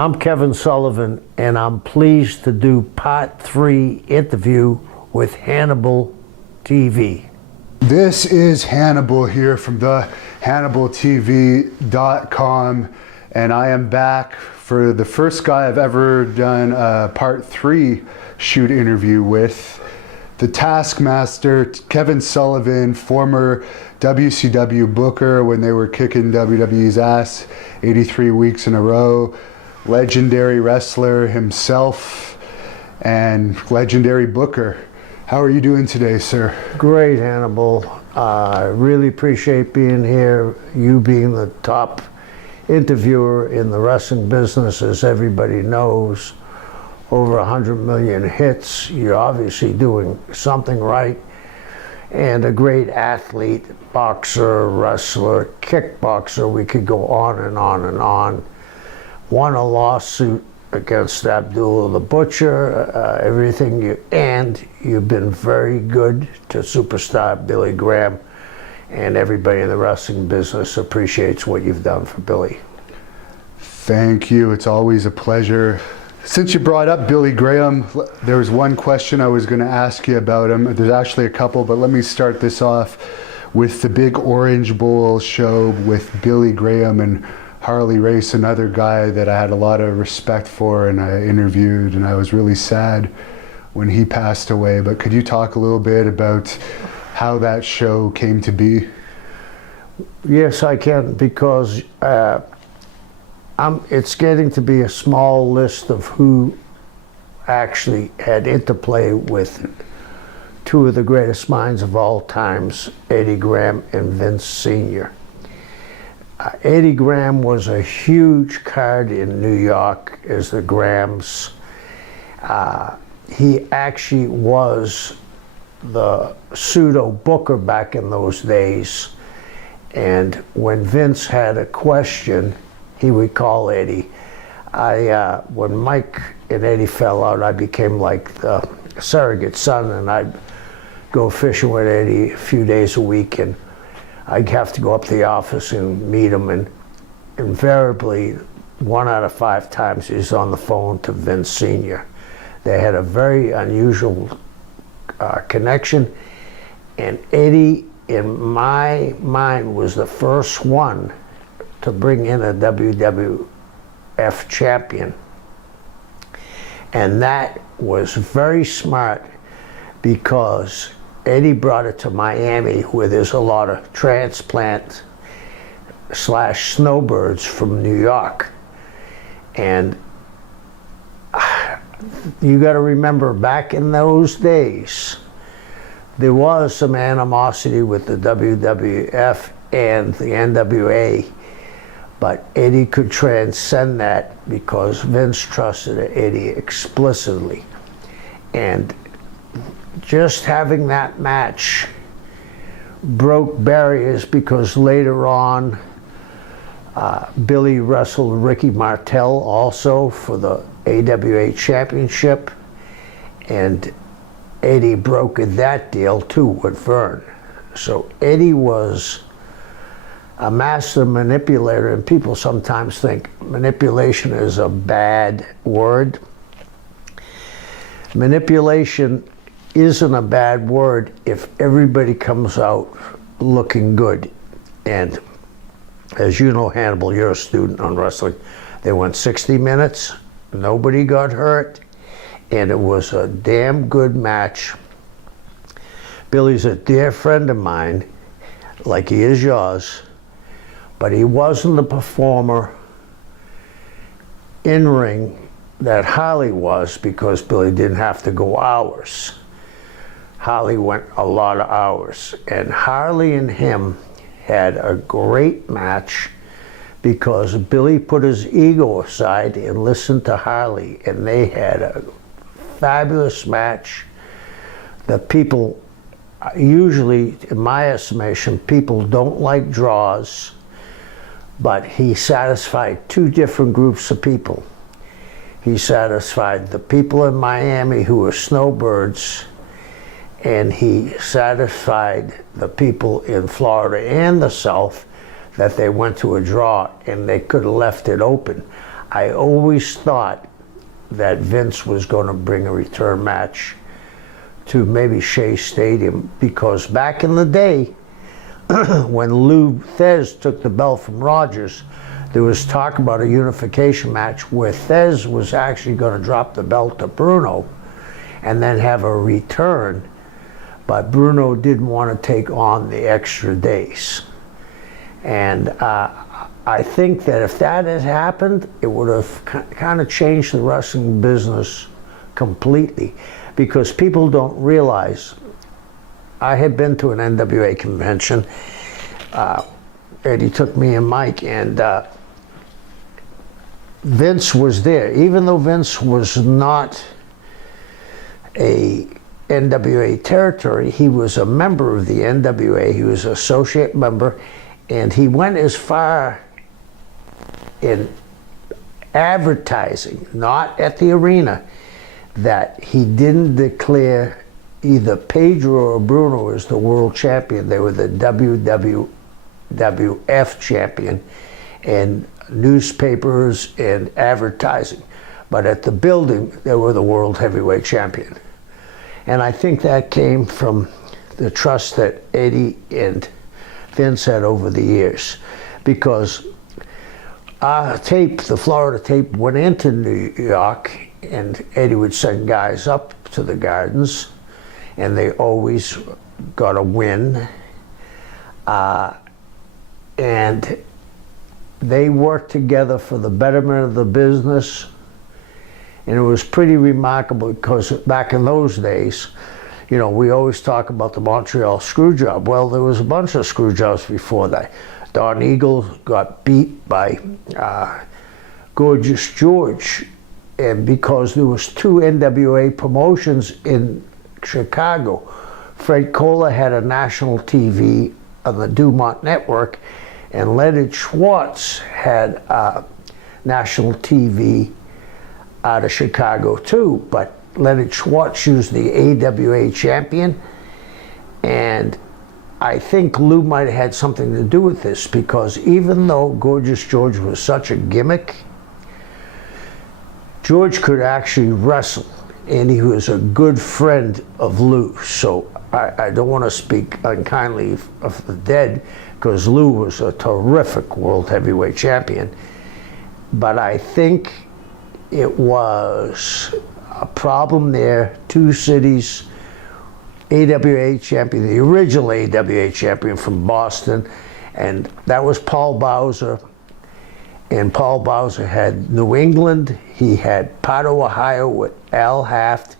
I'm Kevin Sullivan, and I'm pleased to do part 3 interview with Hannibal TV. This is Hannibal here from the HannibalTV.com, and I am back for the first guy I've ever done a part 3 shoot interview with. The Taskmaster, Kevin Sullivan, former WCW booker when they were kicking WWE's ass 83 weeks in a row, legendary wrestler himself, and legendary booker. How are you doing today, sir? Great, Hannibal. I really appreciate being here, you being the top interviewer in the wrestling business, as everybody knows. Over 100 million hits. You're obviously doing something right. And a great athlete, boxer, wrestler, kickboxer. We could go on and on and on. Won a lawsuit against Abdullah the Butcher, and you've been very good to superstar Billy Graham, and everybody in the wrestling business appreciates what you've done for Billy. Thank you. It's always a pleasure. Since you brought up Billy Graham, there was one question I was going to ask you about him. There's actually a couple, but let me start this off with the big Orange Bowl show with Billy Graham and Harley Race, another guy that I had a lot of respect for and I interviewed, and I was really sad when he passed away. But could you talk a little bit about how that show came to be? Yes, I can, because it's getting to be a small list of who actually had interplay with two of the greatest minds of all times, Eddie Graham and Vince Sr. Eddie Graham was a huge card in New York as the Grahams. He actually was the pseudo booker back in those days. And when Vince had a question, he would call Eddie. When Mike and Eddie fell out, I became like the surrogate son, and I'd go fishing with Eddie a few days a week, and I'd have to go up to the office and meet him, and invariably, 1 out of 5 times he's on the phone to Vince Sr. They had a very unusual connection, and Eddie, in my mind, was the first one to bring in a WWF champion. And that was very smart, because Eddie brought it to Miami, where there's a lot of transplant / snowbirds from New York. And you got to remember, back in those days, there was some animosity with the WWF and the NWA, but Eddie could transcend that because Vince trusted Eddie explicitly. And just having that match broke barriers, because later on, Billy wrestled Ricky Martel also for the AWA Championship, and Eddie brokered that deal too with Vern. So Eddie was a master manipulator, and people sometimes think manipulation is a bad word. Manipulation isn't a bad word if everybody comes out looking good. And as you know, Hannibal, you're a student on wrestling. They went 60 minutes, nobody got hurt, and it was a damn good match. Billy's a dear friend of mine, like he is yours, but he wasn't the performer in ring that Harley was, because Billy didn't have to go hours. Harley went a lot of hours, and Harley and him had a great match, because Billy put his ego aside and listened to Harley, and they had a fabulous match. The people, usually, in my estimation, people don't like draws, but he satisfied 2 different groups of people. He satisfied the people in Miami who were snowbirds, and he satisfied the people in Florida and the South that they went to a draw and they could have left it open. I always thought that Vince was going to bring a return match to maybe Shea Stadium, because back in the day, when Lou Thez took the belt from Rogers, there was talk about a unification match where Thez was actually going to drop the belt to Bruno and then have a return, but Bruno didn't want to take on the extra days. And I think that if that had happened, it would have kind of changed the wrestling business completely, because people don't realize. I had been to an NWA convention. Eddie took me and Mike, and Vince was there. Even though Vince was not a NWA territory, he was a member of the NWA. He was an associate member, and he went as far in advertising, not at the arena, that he didn't declare either Pedro or Bruno as the world champion. They were the WWF champion in newspapers and advertising. But at the building, they were the world heavyweight champion. And I think that came from the trust that Eddie and Vince had over the years. Because our tape, the Florida tape, went into New York, and Eddie would send guys up to the Gardens, and they always got a win. And they worked together for the betterment of the business. And it was pretty remarkable, because back in those days, you know, we always talk about the Montreal Screwjob. Well, there was a bunch of screwjobs before that. Don Eagle got beat by Gorgeous George, and because there was 2 NWA promotions in Chicago. Fred Kohler had a national TV on the Dumont Network, and Leonard Schwartz had national TV out of Chicago too, but Leonard Schwartz used the AWA champion, and I think Lou might have had something to do with this, because even though Gorgeous George was such a gimmick, George could actually wrestle, and he was a good friend of Lou. So I don't want to speak unkindly of the dead, because Lou was a terrific world heavyweight champion, but I think it was a problem there. 2 cities, AWA champion, the original AWA champion from Boston, and that was Paul Bowser. And Paul Bowser had New England, he had part of Ohio with Al Haft,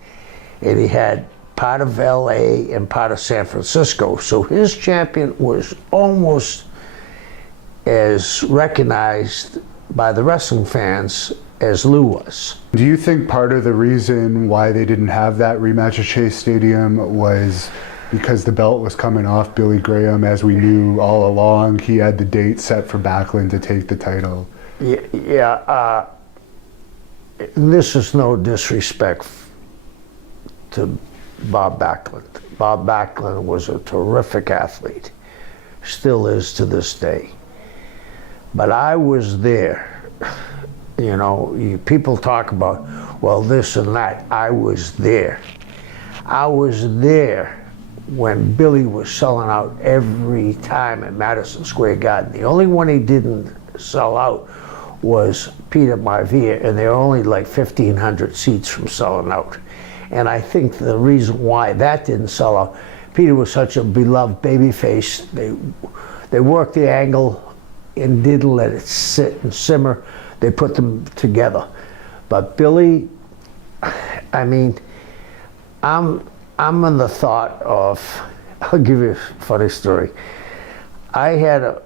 and he had part of LA and part of San Francisco. So his champion was almost as recognized by the wrestling fans as Lou was. Do you think part of the reason why they didn't have that rematch at Shea Stadium was because the belt was coming off Billy Graham? As we knew all along, he had the date set for Backlund to take the title. Yeah, this is no disrespect to Bob Backlund. Bob Backlund was a terrific athlete, still is to this day. But I was there. You know, people talk about, well, this and that. I was there. I was there when Billy was selling out every time at Madison Square Garden. The only one he didn't sell out was Peter Maivia, and there were only like 1,500 seats from selling out. And I think the reason why that didn't sell out, Peter was such a beloved babyface. They worked the angle and didn't let it sit and simmer. They put them together. But Billy, I mean, I'm in the thought of, I'll give you a funny story. I had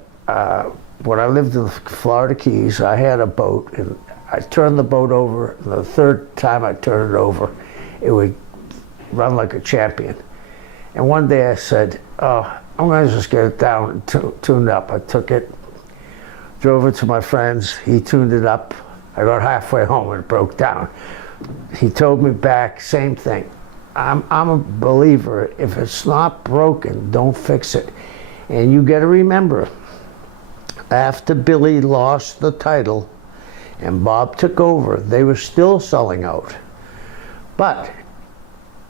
when I lived in the Florida Keys, I had a boat, and I turned the boat over, and the 3rd time I turned it over, it would run like a champion. And one day I said, oh, I'm gonna just get it down and tuned up. I took it, drove it to my friends, he tuned it up. I got halfway home and it broke down. He told me back, same thing. I'm a believer, if it's not broken, don't fix it. And you gotta remember, after Billy lost the title and Bob took over. They were still selling out. But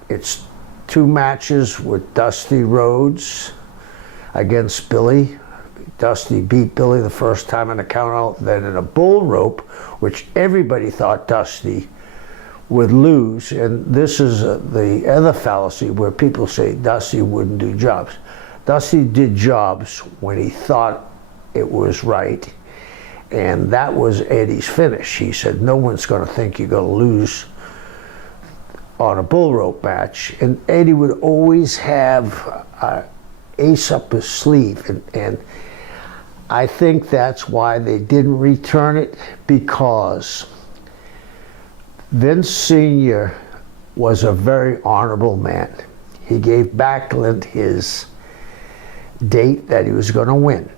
it's 2 matches with Dusty Rhodes against Billy. Dusty beat Billy the first time in a countout, then in a bull rope, which everybody thought Dusty would lose. And this is the other fallacy where people say Dusty wouldn't do jobs. Dusty did jobs when he thought it was right, and that was Eddie's finish. He said, no one's going to think you're going to lose on a bull rope match. And Eddie would always have ace up his sleeve, and I think that's why they didn't return it, because Vince Sr. was a very honorable man. He gave Backlund his date that he was going to win.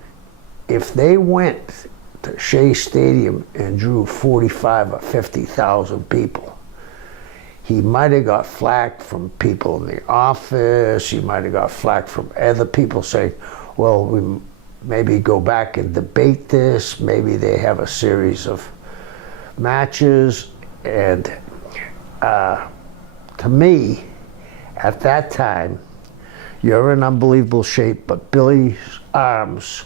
If they went to Shea Stadium and drew 45 or 50,000 people, he might have got flack from people in the office. He might have got flack from other people saying, well, we maybe go back and debate this. Maybe they have a series of matches. And to me, at that time, you're in unbelievable shape, but Billy's arms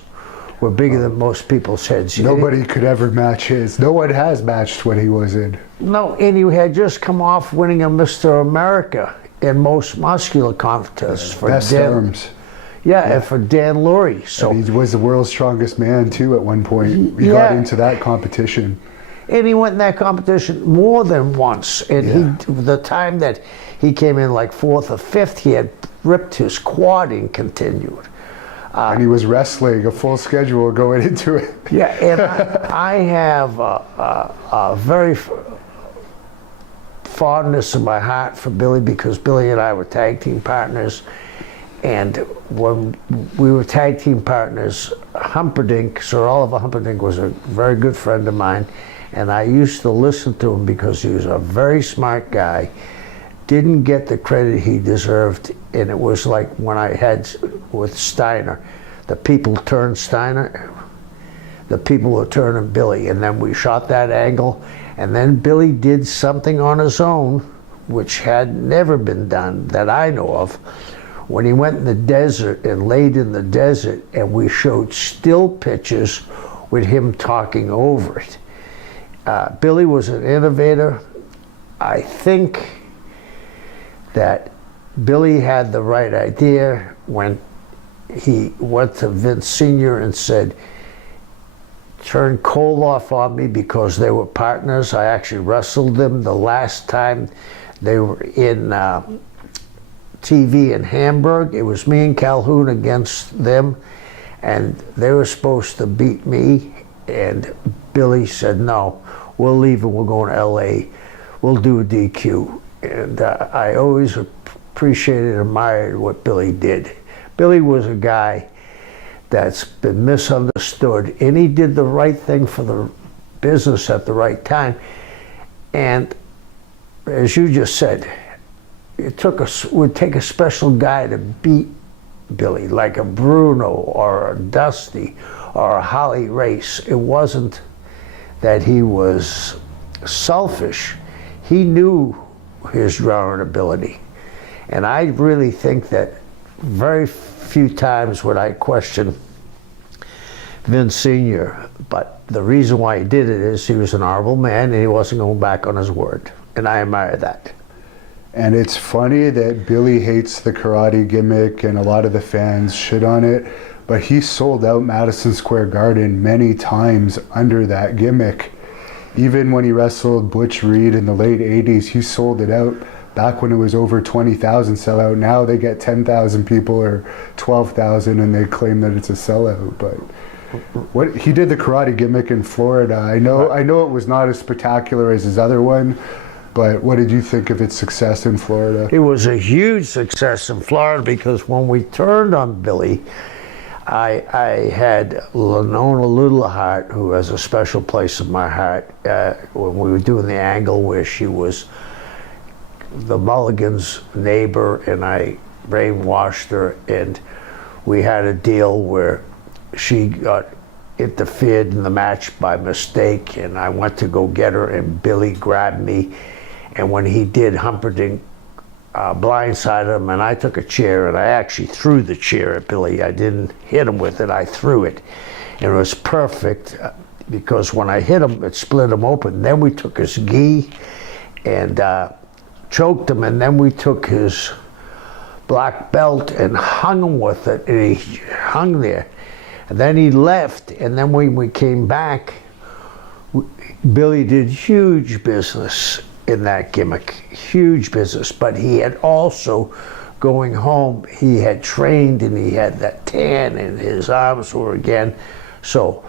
were bigger than most people's heads. Nobody could ever match his. No one has matched what he was in. No, and he had just come off winning a Mr. America in most muscular contests for Best arms. Yeah, and for Dan Laurie. So and he was the world's strongest man too at one point. He got into that competition. And he went in that competition more than once. And the time that he came in like 4th or 5th, he had ripped his quad and continued. And he was wrestling a full schedule going into it. Yeah, and I have a very fondness in my heart for Billy, because Billy and I were tag team partners. And when we were tag team partners, Humperdinck, Sir Oliver Humperdinck, was a very good friend of mine. And I used to listen to him because he was a very smart guy, didn't get the credit he deserved. And it was like when I had with Steiner, the people turned Steiner, the people were turning Billy. And then we shot that angle. And then Billy did something on his own, which had never been done that I know of, when he went in the desert and laid in the desert, and we showed still pictures with him talking over it. Billy was an innovator. I think that Billy had the right idea when he went to Vince Sr. and said, turn Koloff on me, because they were partners. I actually wrestled them the last time they were in TV in Hamburg. It was me and Calhoun against them, and they were supposed to beat me. And Billy said, no, we'll leave and we'll go to LA. We'll do a DQ. And I always appreciated and admired what Billy did. Billy was a guy that's been misunderstood, and he did the right thing for the business at the right time. And as you just said, would take a special guy to beat Billy, like a Bruno or a Dusty or a Holly Race. It wasn't that he was selfish. He knew his drawing ability. And I really think that very few times would I question Vince Sr., but the reason why he did it is he was an honorable man and he wasn't going back on his word. And I admire that. And it's funny that Billy hates the karate gimmick and a lot of the fans shit on it, but he sold out Madison Square Garden many times under that gimmick. Even when he wrestled Butch Reed in the late 80s, he sold it out back when it was over 20,000 sellout. Now they get 10,000 people or 12,000 and they claim that it's a sellout. But what he did the karate gimmick in Florida. I know it was not as spectacular as his other one, but what did you think of its success in Florida? It was a huge success in Florida, because when we turned on Billy, I had Lenona Littlehart, who has a special place in my heart, when we were doing the angle where she was the Mulligan's neighbor, and I brainwashed her, and we had a deal where she got interfered in the match by mistake, and I went to go get her, and Billy grabbed me, and when he did, Humperdinck blindsided him, and I took a chair, and I actually threw the chair at Billy. I didn't hit him with it, I threw it. And it was perfect, because when I hit him, it split him open. Then we took his gi and choked him, and then we took his black belt and hung him with it, and he hung there. And then he left, and then when we came back, Billy did huge business in that gimmick, huge business. But he had also, going home, he had trained, and he had that tan, and his arms were again. So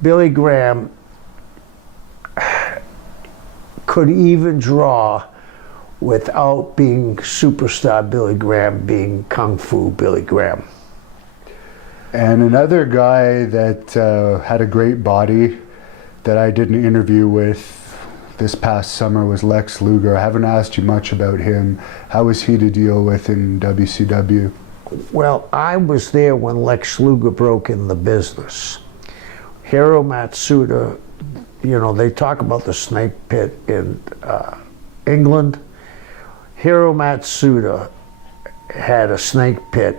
Billy Graham could even draw without being superstar Billy Graham, being Kung Fu Billy Graham. And another guy that had a great body that I did an interview with this past summer was Lex Luger. I haven't asked you much about him. How was he to deal with in WCW? Well, I was there when Lex Luger broke in the business. Hiro Matsuda, you know, they talk about the snake pit in England. Hiro Matsuda had a snake pit.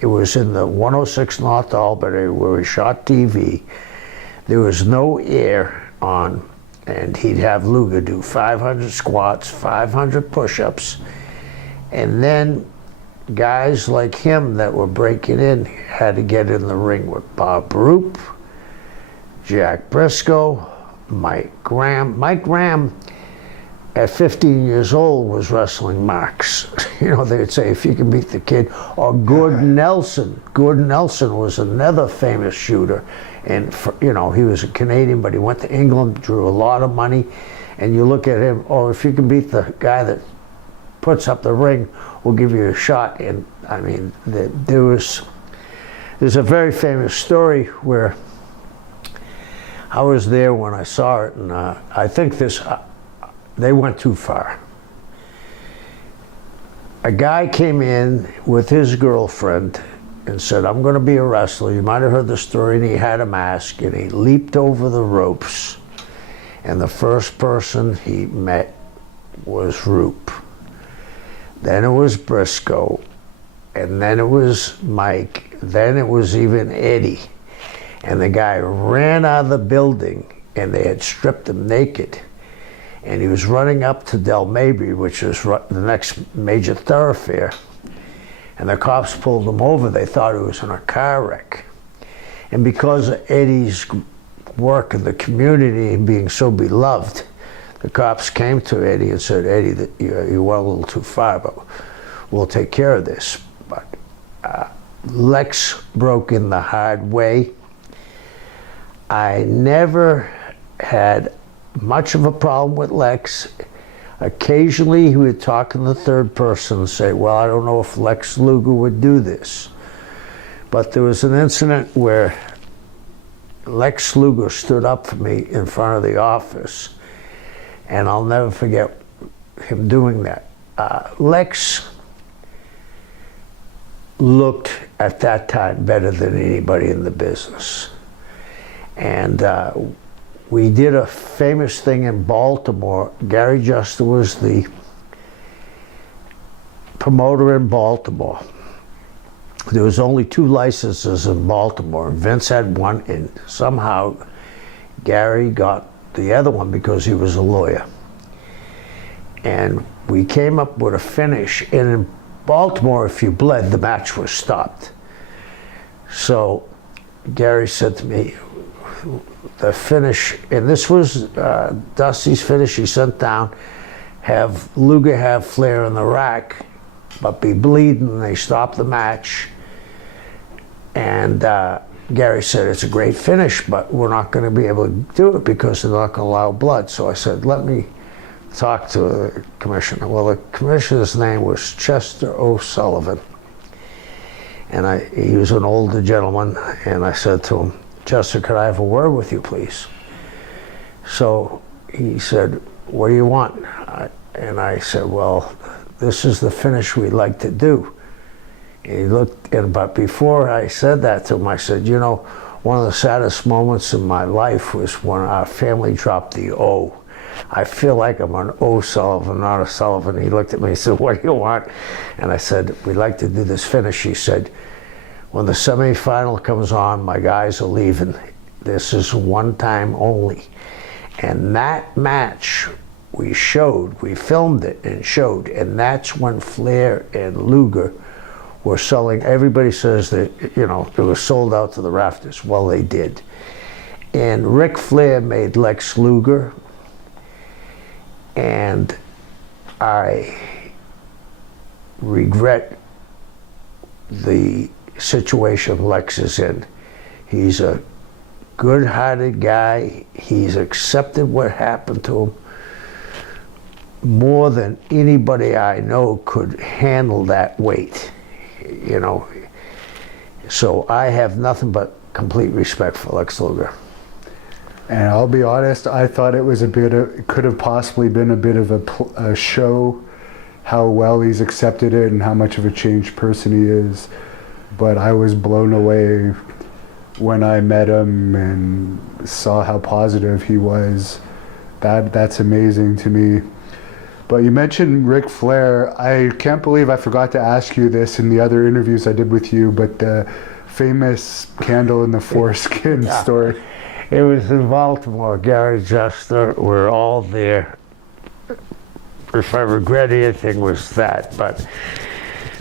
It was in the 106 North Albany where we shot TV. There was no air on, and he'd have Luger do 500 squats, 500 push-ups, and then guys like him that were breaking in had to get in the ring with Bob Roop, Jack Briscoe, Mike Graham. Mike Graham, at 15 years old, was wrestling marks. You know, they'd say, if you can beat the kid. Or Gordon Nelson. Gordon Nelson was another famous shooter. And, you know, he was a Canadian, but he went to England, drew a lot of money. And you look at him, oh, if you can beat the guy that puts up the ring, we'll give you a shot. And, I mean, there's a very famous story where I was there when I saw it, and I think they went too far. A guy came in with his girlfriend and said, I'm going to be a wrestler. You might have heard the story. And he had a mask, and he leaped over the ropes. And the first person he met was Roop. Then it was Briscoe. And then it was Mike. Then it was even Eddie. And the guy ran out of the building, and they had stripped him naked. And he was running up to Del Mabry, which is the next major thoroughfare. And the cops pulled him over. They thought he was in a car wreck. And because of Eddie's work in the community and being so beloved, the cops came to Eddie and said, Eddie, that you went a little too far, but we'll take care of this. But Lex broke in the hard way. I never had much of a problem with Lex. Occasionally he would talk in the third person and say, well, I don't know if Lex Luger would do this. But there was an incident where Lex Luger stood up for me in front of the office, and I'll never forget him doing that. Lex looked at that time better than anybody in the business. And we did a famous thing in Baltimore. Gary Juster was the promoter in Baltimore. There was only 2 licenses in Baltimore. Vince had one, and somehow Gary got the other one because he was a lawyer. And we came up with a finish, and in Baltimore, if you bled, the match was stopped. So Gary said to me, the finish, and this was Dusty's finish, he sent down, have Luger have Flair in the rack, but be bleeding, and they stopped the match. And Gary said, it's a great finish, but we're not going to be able to do it because they're not going to allow blood. So I said, let me talk to the commissioner. Well, the commissioner's name was Chester O'Sullivan. And he was an older gentleman, and I said to him, Chester, could I have a word with you, please? So he said, what do you want? And I said, well, this is the finish we'd like to do. And he looked, but before I said that to him, I said, you know, one of the saddest moments in my life was when our family dropped the O. I feel like I'm an O Sullivan, not a Sullivan. He looked at me and said, what do you want? And I said, we'd like to do this finish. He said, when the semifinal comes on, my guys are leaving. This is one time only. And that match we filmed it and showed, and that's when Flair and Luger were selling. Everybody says that, you know, it was sold out to the rafters. Well, they did. And Ric Flair made Lex Luger, and I regret the situation Lex is in. He's a good-hearted guy. He's accepted what happened to him more than anybody I know could handle that weight, you know. So I have nothing but complete respect for Lex Luger. And I'll be honest, I thought it was it could have possibly been a bit of a show, how well he's accepted it and how much of a changed person he is. But I was blown away when I met him and saw how positive he was. That's amazing to me. But you mentioned Ric Flair. I can't believe I forgot to ask you this in the other interviews I did with you, but the famous candle in the foreskin story. It was in Baltimore. Gary Juster, we're all there. If I regret anything, was that. But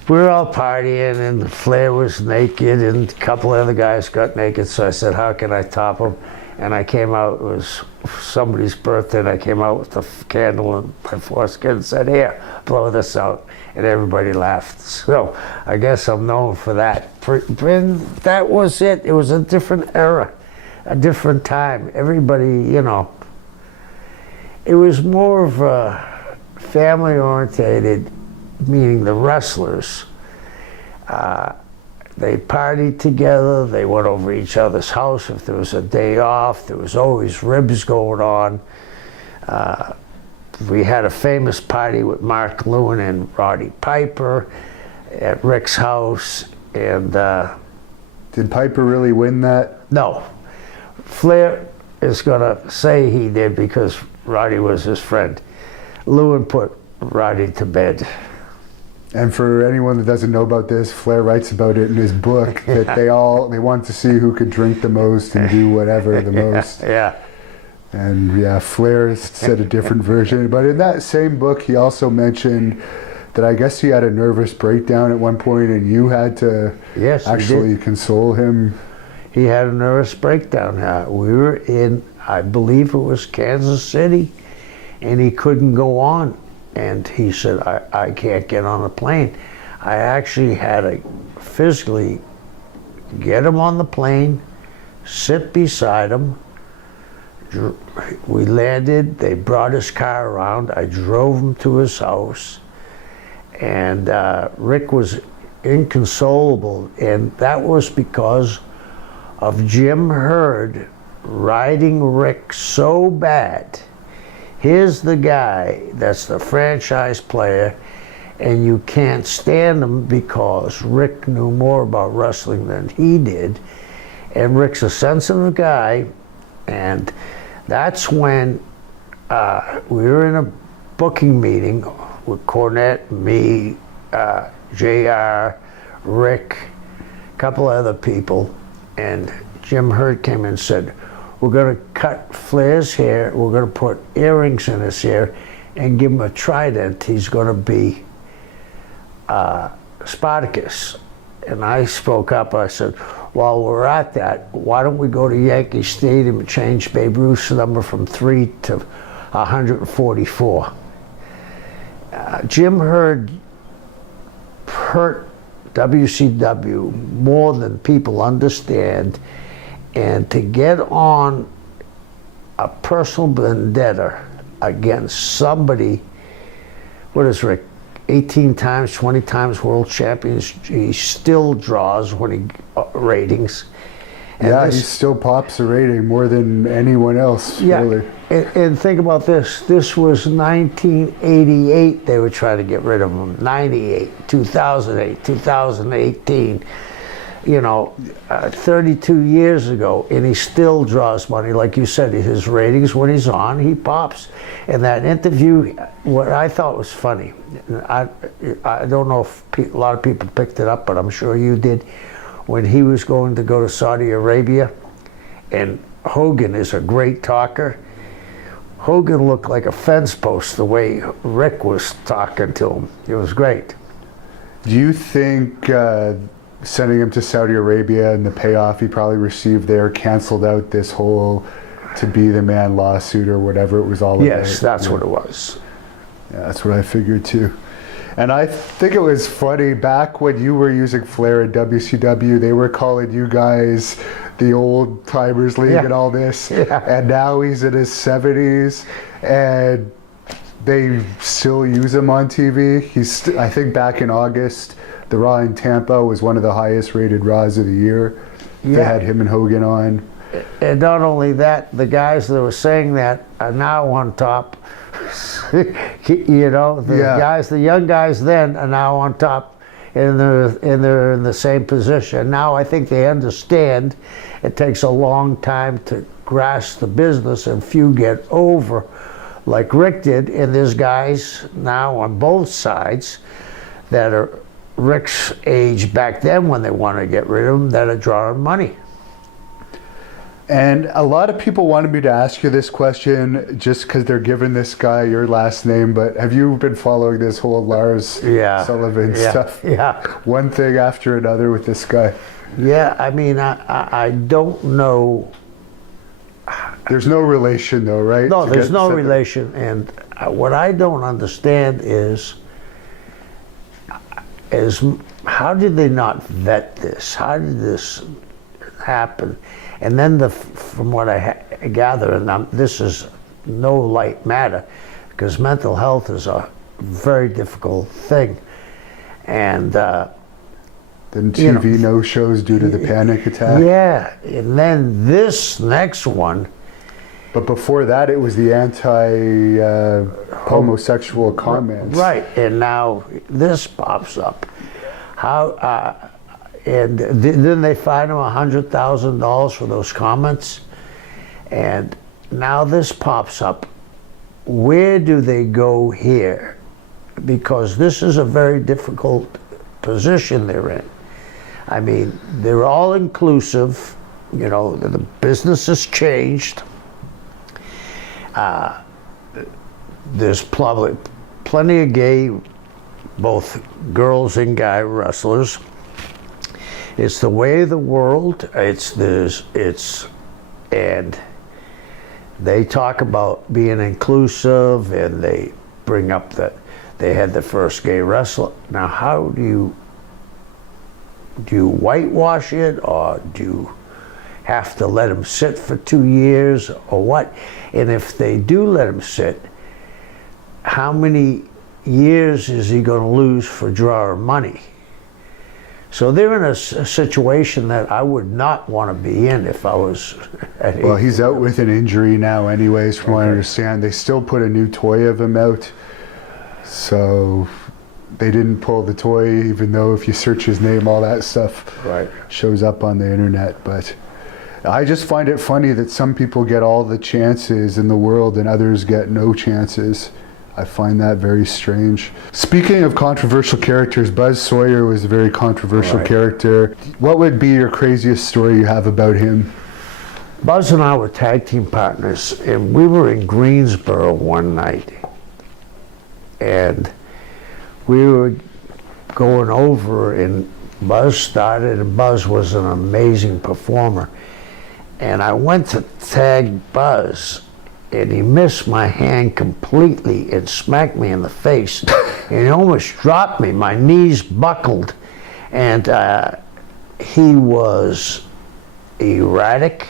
we were all partying, and Flair was naked, and a couple other guys got naked. So I said, how can I top him? And I came out, it was somebody's birthday, and I came out with the candle in my foreskin and said, here, blow this out. And everybody laughed. So I guess I'm known for that. And that was it. It was a different era, a different time. Everybody, you know, it was more of a family-orientated, meaning the wrestlers. They partied together, they went over each other's house. If there was a day off, there was always ribs going on. We had a famous party with Mark Lewin and Roddy Piper at Rick's house. And did Piper really win that? No. Flair is gonna say he did because Roddy was his friend. Lewin put Roddy to bed. And for anyone that doesn't know about this, Flair writes about it in his book that they want to see who could drink the most and do whatever the most. Yeah. And yeah, Flair said a different version. But in that same book, he also mentioned that I guess he had a nervous breakdown at one point, and you had to actually console him. He had a nervous breakdown. We were in, I believe it was Kansas City, and he couldn't go on. And he said, I can't get on a plane. I actually had to physically get him on the plane, sit beside him. We landed, they brought his car around, I drove him to his house, and Rick was inconsolable, and that was because of Jim Herd riding Rick so bad. Here's the guy that's the franchise player, and you can't stand him because Rick knew more about wrestling than he did. And Rick's a sensitive guy, and that's when we were in a booking meeting with Cornette, me, JR, Rick, a couple other people, and Jim Herd came in and said, we're going to cut Flair's hair, we're going to put earrings in his hair, and give him a trident. He's going to be Spartacus. And I spoke up, I said, while we're at that, why don't we go to Yankee Stadium and change Babe Ruth's number from 3 to 144. Jim Herd hurt WCW more than people understand. And to get on a personal vendetta against somebody, what is Rick, 18 times, 20 times world champions, he still draws when he ratings. And yeah, he still pops the rating more than anyone else. Yeah, really. And think about this. This was 1988 they were trying to get rid of him. 98, 2008, 2018. you know, 32 years ago, and he still draws money. Like you said, his ratings when he's on, he pops. And that interview, what I thought was funny, I don't know if a lot of people picked it up, but I'm sure you did, when he was going to go to Saudi Arabia, and Hogan is a great talker. Hogan looked like a fence post the way Rick was talking to him. It was great. Do you think sending him to Saudi Arabia and the payoff he probably received there canceled out this whole to be the man lawsuit or whatever it was all about? Yes, that's what it was. Yeah, that's what I figured too. And I think it was funny, back when you were using Flair at WCW, they were calling you guys the old timers league and all this. Yeah. And now he's in his 70s and they still use him on TV. I think back in August, the Raw in Tampa was one of the highest rated Raws of the year. Yeah. They had him and Hogan on. And not only that, the guys that were saying that are now on top. You know, the young guys then are now on top, and they're in the same position. Now I think they understand it takes a long time to grasp the business, and few get over like Rick did. And there's guys now on both sides that are Rick's age back then when they want to get rid of him, that are drawing money. And a lot of people wanted me to ask you this question just because they're giving this guy your last name, but have you been following this whole Lars Sullivan stuff? Yeah. One thing after another with this guy. Yeah, I mean, I don't know. There's no relation though, right? No, there's no relation. And what I don't understand is how did they not vet this? How did this happen? And then from what I gather, and this is no light matter, because mental health is a very difficult thing. And then TV no-shows due to the panic attack. Yeah, and then this next one. But before that, it was the anti-homosexual comments. Right, and now this pops up. How? And then they fined him $100,000 for those comments. And now this pops up. Where do they go here? Because this is a very difficult position they're in. I mean, they're all inclusive. You know, the business has changed. There's plenty of gay, both girls and guy wrestlers. It's the way of the world. And they talk about being inclusive, and they bring up that they had the first gay wrestler. Now, how do you whitewash it, or do you have to let him sit for 2 years, or what? And if they do let him sit, how many years is he going to lose for drawing money? So they're in a situation that I would not want to be in if I was at Well, he's out with an injury now anyways, from what I understand. They still put a new toy of him out. So they didn't pull the toy, even though if you search his name, all that stuff shows up on the internet. But I just find it funny that some people get all the chances in the world and others get no chances. I find that very strange. Speaking of controversial characters, Buzz Sawyer was a very controversial character. What would be your craziest story you have about him? Buzz and I were tag team partners, and we were in Greensboro one night. And we were going over, and Buzz started, and Buzz was an amazing performer. And I went to tag Buzz, and he missed my hand completely and smacked me in the face. And he almost dropped me. My knees buckled. And he was erratic.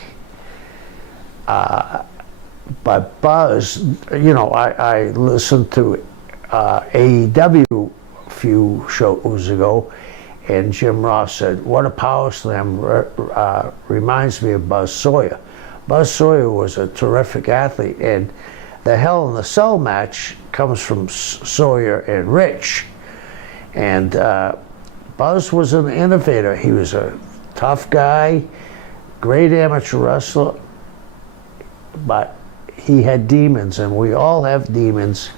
But Buzz, you know, I listened to AEW a few shows ago, and Jim Ross said, "What a power slam reminds me of Buzz Sawyer." Buzz Sawyer was a terrific athlete, and the Hell in the Cell match comes from Sawyer and Rich. And Buzz was an innovator. He was a tough guy, great amateur wrestler, but he had demons, and we all have demons,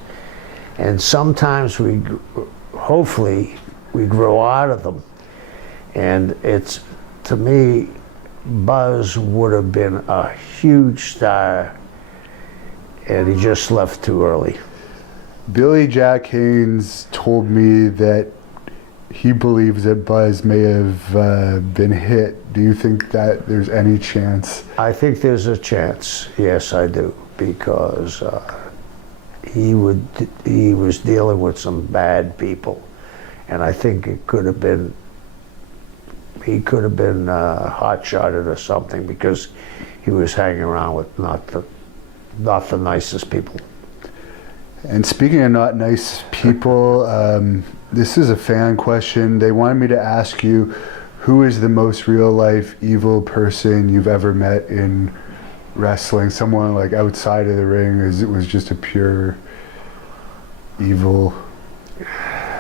and sometimes hopefully we grow out of them. And it's, to me, Buzz would have been a huge star, and he just left too early. Billy Jack Haynes told me that he believes that Buzz may have been hit. Do you think that there's any chance? I think there's a chance. Yes, I do, because he was dealing with some bad people, and I think he could have been hot-shotted or something, because he was hanging around with not the nicest people. And speaking of not nice people, this is a fan question. They wanted me to ask you, who is the most real-life evil person you've ever met in wrestling? Someone like outside of the ring, it was just a pure evil.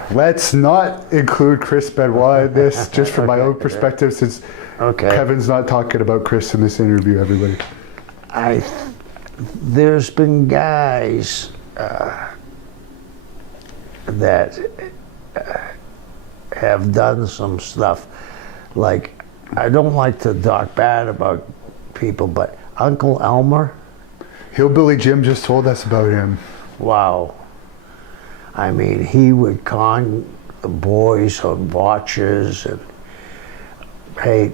Let's not include Chris Benoit in this, just from my own perspective, since Kevin's not talking about Chris in this interview, everybody. There's been guys that have done some stuff. Like, I don't like to talk bad about people, but Uncle Elmer. Hillbilly Jim just told us about him. Wow. I mean, he would con the boys on watches, and hey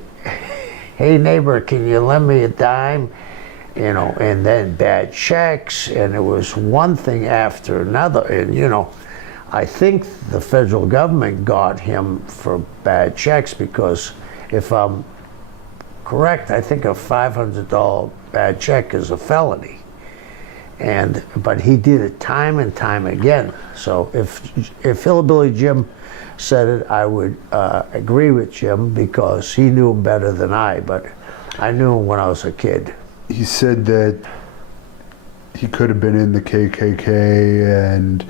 neighbor, can you lend me a dime? You know, and then bad checks, and it was one thing after another. And you know, I think the federal government got him for bad checks, because if I'm correct, I think a $500 bad check is a felony. But he did it time and time again. So if Hillbilly Jim said it, I would agree with Jim, because he knew him better than I, but I knew him when I was a kid. He said that he could have been in the KKK, and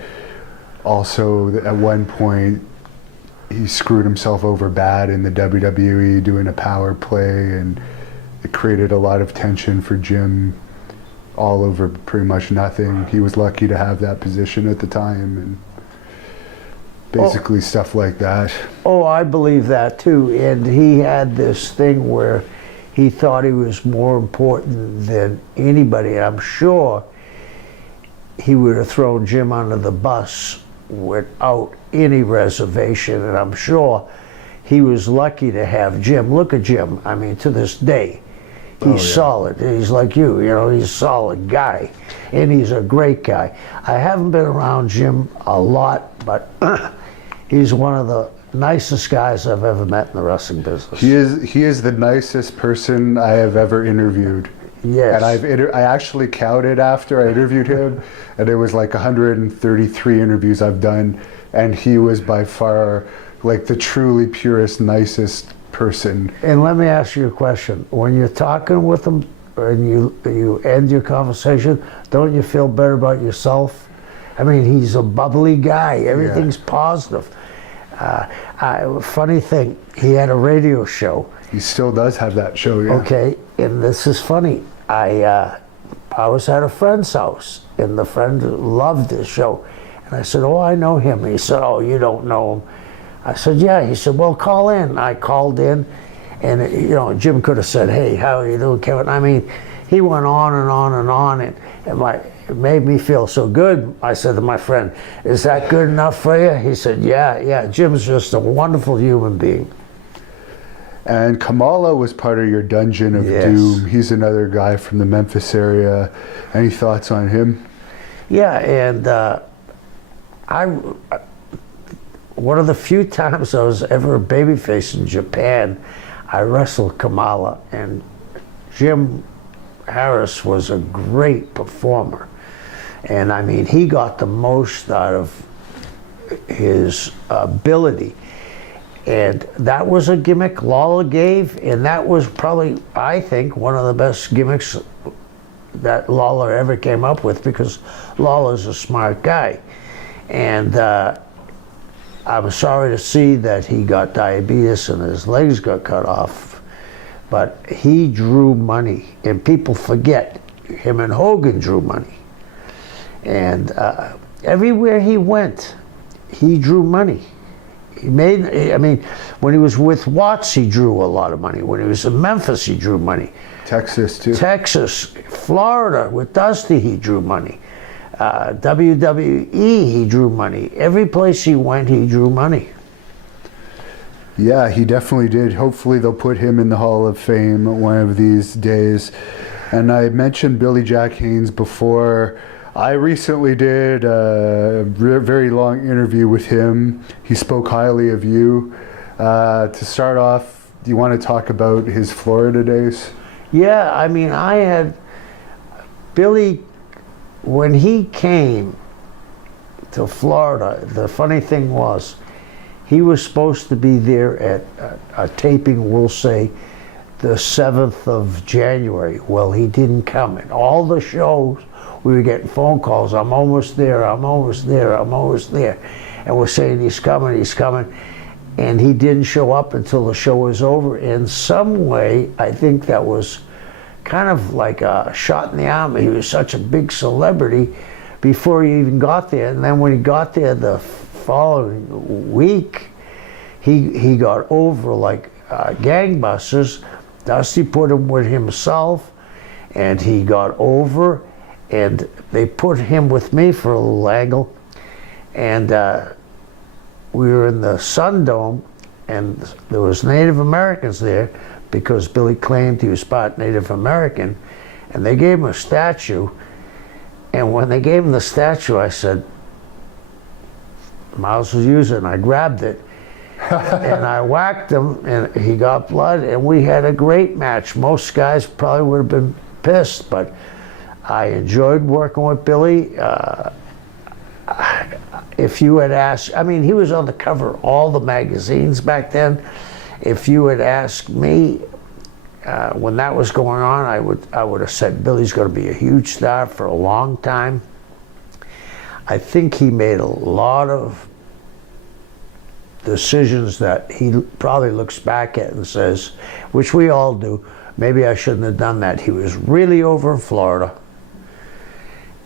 also at one point he screwed himself over bad in the WWE doing a power play, and it created a lot of tension for Jim all over pretty much nothing. He was lucky to have that position at the time, and basically stuff like that. Oh, I believe that too. And he had this thing where he thought he was more important than anybody. I'm sure he would have thrown Jim under the bus without any reservation, and I'm sure he was lucky to have Jim. Look at Jim. I mean, to this day, he's solid. He's like you know, he's a solid guy, and he's a great guy. I haven't been around Jim a lot, but he's one of the nicest guys I've ever met in the wrestling business. He is the nicest person I have ever interviewed. Yes. And I actually counted after I interviewed him, and it was like 133 interviews I've done, and he was by far like the truly purest, nicest person. And let me ask you a question. When you're talking with him and you end your conversation, don't you feel better about yourself? I mean, he's a bubbly guy. Everything's positive. Funny thing, he had a radio show. He still does have that show, yeah. Okay, and this is funny. I was at a friend's house, and the friend loved this show. And I said, oh, I know him. He said, oh, you don't know him. I said, yeah. He said, well, call in. I called in, and you know, Jim could have said, hey, how are you doing, Kevin? I mean, he went on and on and on, and it made me feel so good. I said to my friend, is that good enough for you? He said, yeah. Jim's just a wonderful human being. And Kamala was part of your Dungeon of Doom. He's another guy from the Memphis area. Any thoughts on him? Yeah, and one of the few times I was ever a babyface in Japan, I wrestled Kamala, and Jim Harris was a great performer. And I mean, he got the most out of his ability. And that was a gimmick Lawler gave, and that was probably, I think, one of the best gimmicks that Lawler ever came up with, because Lawler's a smart guy. And I'm sorry to see that he got diabetes and his legs got cut off. but he drew money, and people forget him and Hogan drew money. And everywhere he went, he drew money. He made, I mean, when he was with Watts, he drew a lot of money. When he was in Memphis, he drew money. Texas, too. Texas, Florida, with Dusty, he drew money. WWE, he drew money. Every place he went, he drew money. Yeah, he definitely did. Hopefully they'll put him in the Hall of Fame one of these days. And I mentioned Billy Jack Haynes before. I recently did a very long interview with him. He spoke highly of you. To start off, do you want to talk about his Florida days? Yeah, I mean, I had Billy, when he came to Florida, the funny thing was, he was supposed to be there at a taping, we'll say, the 7th of January. Well, he didn't come. And all the shows, we were getting phone calls, I'm almost there, I'm almost there, I'm almost there. And we're saying, he's coming, he's coming. And he didn't show up until the show was over. In some way, I think that was kind of like a shot in the arm. He was such a big celebrity before he even got there. And then when he got there the following week, he got over like gangbusters. Dusty put him with himself, and he got over, and they put him with me for a little angle. And we were in the Sun Dome, and there was Native Americans there because Billy claimed he was part Native American, and they gave him a statue. And when they gave him the statue, I said, might as well use it, and I grabbed it. And I whacked him, and he got blood, and we had a great match. Most guys probably would have been pissed, but I enjoyed working with Billy. If you had asked, I mean, he was on the cover of all the magazines back then. If you had asked me when that was going on, I would have said Billy's going to be a huge star for a long time. I think he made a lot of decisions that he probably looks back at and says, which we all do, maybe I shouldn't have done that. He was really over in Florida,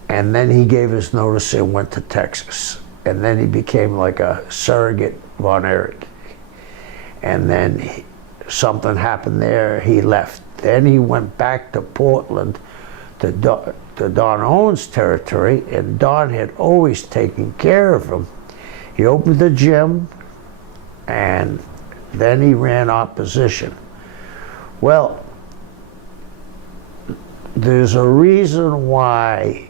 and then he gave his notice and went to Texas, and then he became like a surrogate Von Erich, and then something happened there, he left. Then he went back to Portland to Don Owens' territory, and Don had always taken care of him. He opened the gym, and then he ran opposition. Well, there's a reason why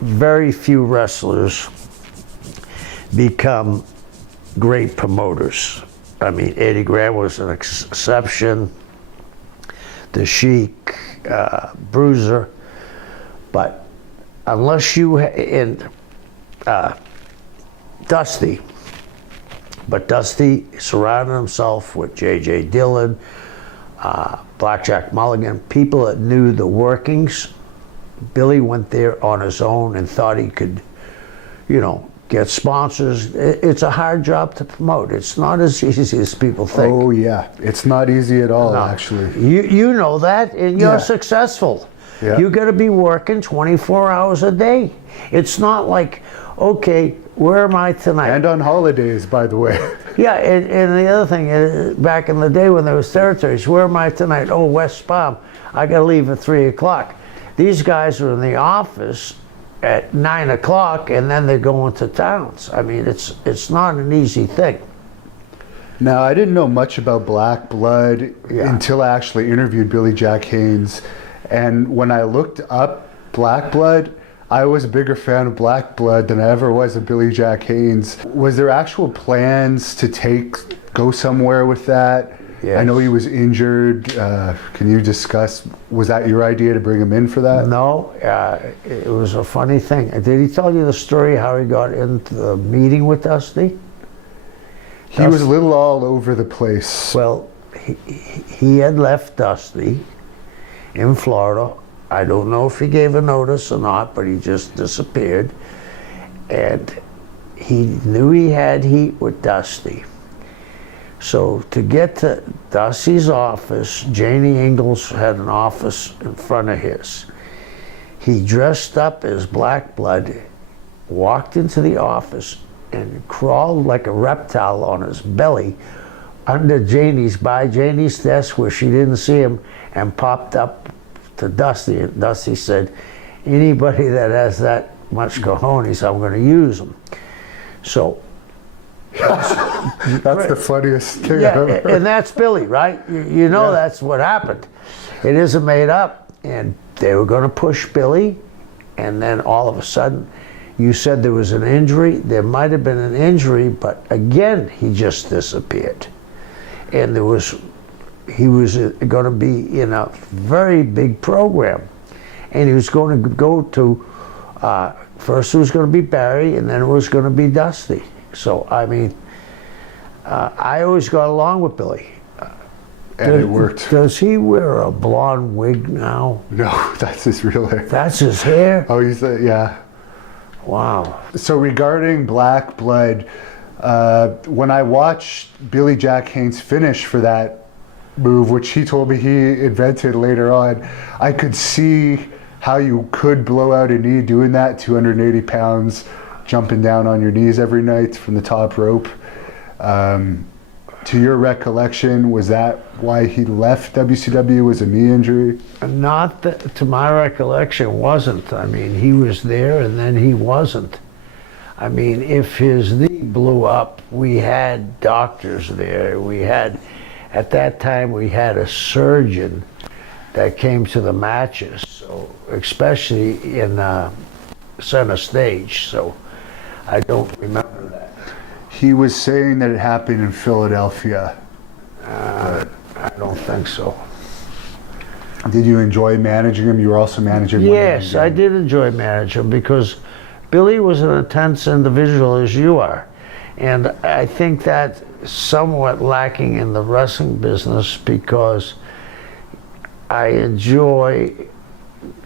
very few wrestlers become great promoters. I mean, Eddie Graham was an exception, the Sheik, Bruiser, but unless you, Dusty, but Dusty surrounded himself with J.J. Dillon, Blackjack Mulligan, people that knew the workings. Billy went there on his own and thought he could, you know, get sponsors. It's a hard job to promote. It's not as easy as people think. Oh yeah, it's not easy at all, No. actually. You know that, and you're Yeah. successful. Yeah. You got to be working 24 hours a day. It's not like, okay, where am I tonight? And on holidays, by the way. Yeah, and the other thing is, back in the day when there was territories, where am I tonight? Oh, West Palm. I got to leave at 3 o'clock. These guys are in the office at 9 o'clock, and then they're going to towns. I mean, it's not an easy thing. Now, I didn't know much about Black Blood Yeah. until I actually interviewed Billy Jack Haynes. And when I looked up Black Blood, I was a bigger fan of Black Blood than I ever was of Billy Jack Haynes. Was there actual plans to go somewhere with that? Yes. I know he was injured. Can you discuss, was that your idea to bring him in for that? No, it was a funny thing. Did he tell you the story how he got into the meeting with Dusty? He was a little all over the place. Well, he had left Dusty in Florida. I don't know if he gave a notice or not, but he just disappeared. And he knew he had heat with Dusty. So to get to Dusty's office, Janie Ingalls had an office in front of his. He dressed up as Black Blood, walked into the office, and crawled like a reptile on his belly under by Janie's desk where she didn't see him, and popped up to Dusty. And Dusty said, anybody that has that much cojones, I'm going to use them. So that's the funniest thing yeah, I've ever heard. and that's Billy, right? You know that's what happened. It isn't made up. And they were going to push Billy, and then all of a sudden, you said there was an injury. There might have been an injury, but again, he just disappeared. And he was going to be in a very big program. And he was going to go to, first it was going to be Barry, and then it was going to be Dusty. So, I mean, I always got along with Billy. And it worked. Does he wear a blonde wig now? No, that's his real hair. That's his hair? Oh, yeah. Wow. So regarding Black Blood, when I watched Billy Jack Haynes finish for that move, which he told me he invented later on, I could see how you could blow out a knee doing that, 280 pounds, jumping down on your knees every night from the top rope. To your recollection, was that why he left WCW, was a knee injury? Not that, to my recollection, wasn't. I mean, he was there and then he wasn't. I mean, if his knee blew up, we had doctors there. We had, at that time, we had a surgeon that came to the matches, so especially in center stage. So I don't remember that. He was saying that it happened in Philadelphia. I don't think so. Did you enjoy managing him? You were also managing one of them. Yes, I did enjoy managing him because Billy was an intense individual as you are. And I think that's somewhat lacking in the wrestling business because I enjoy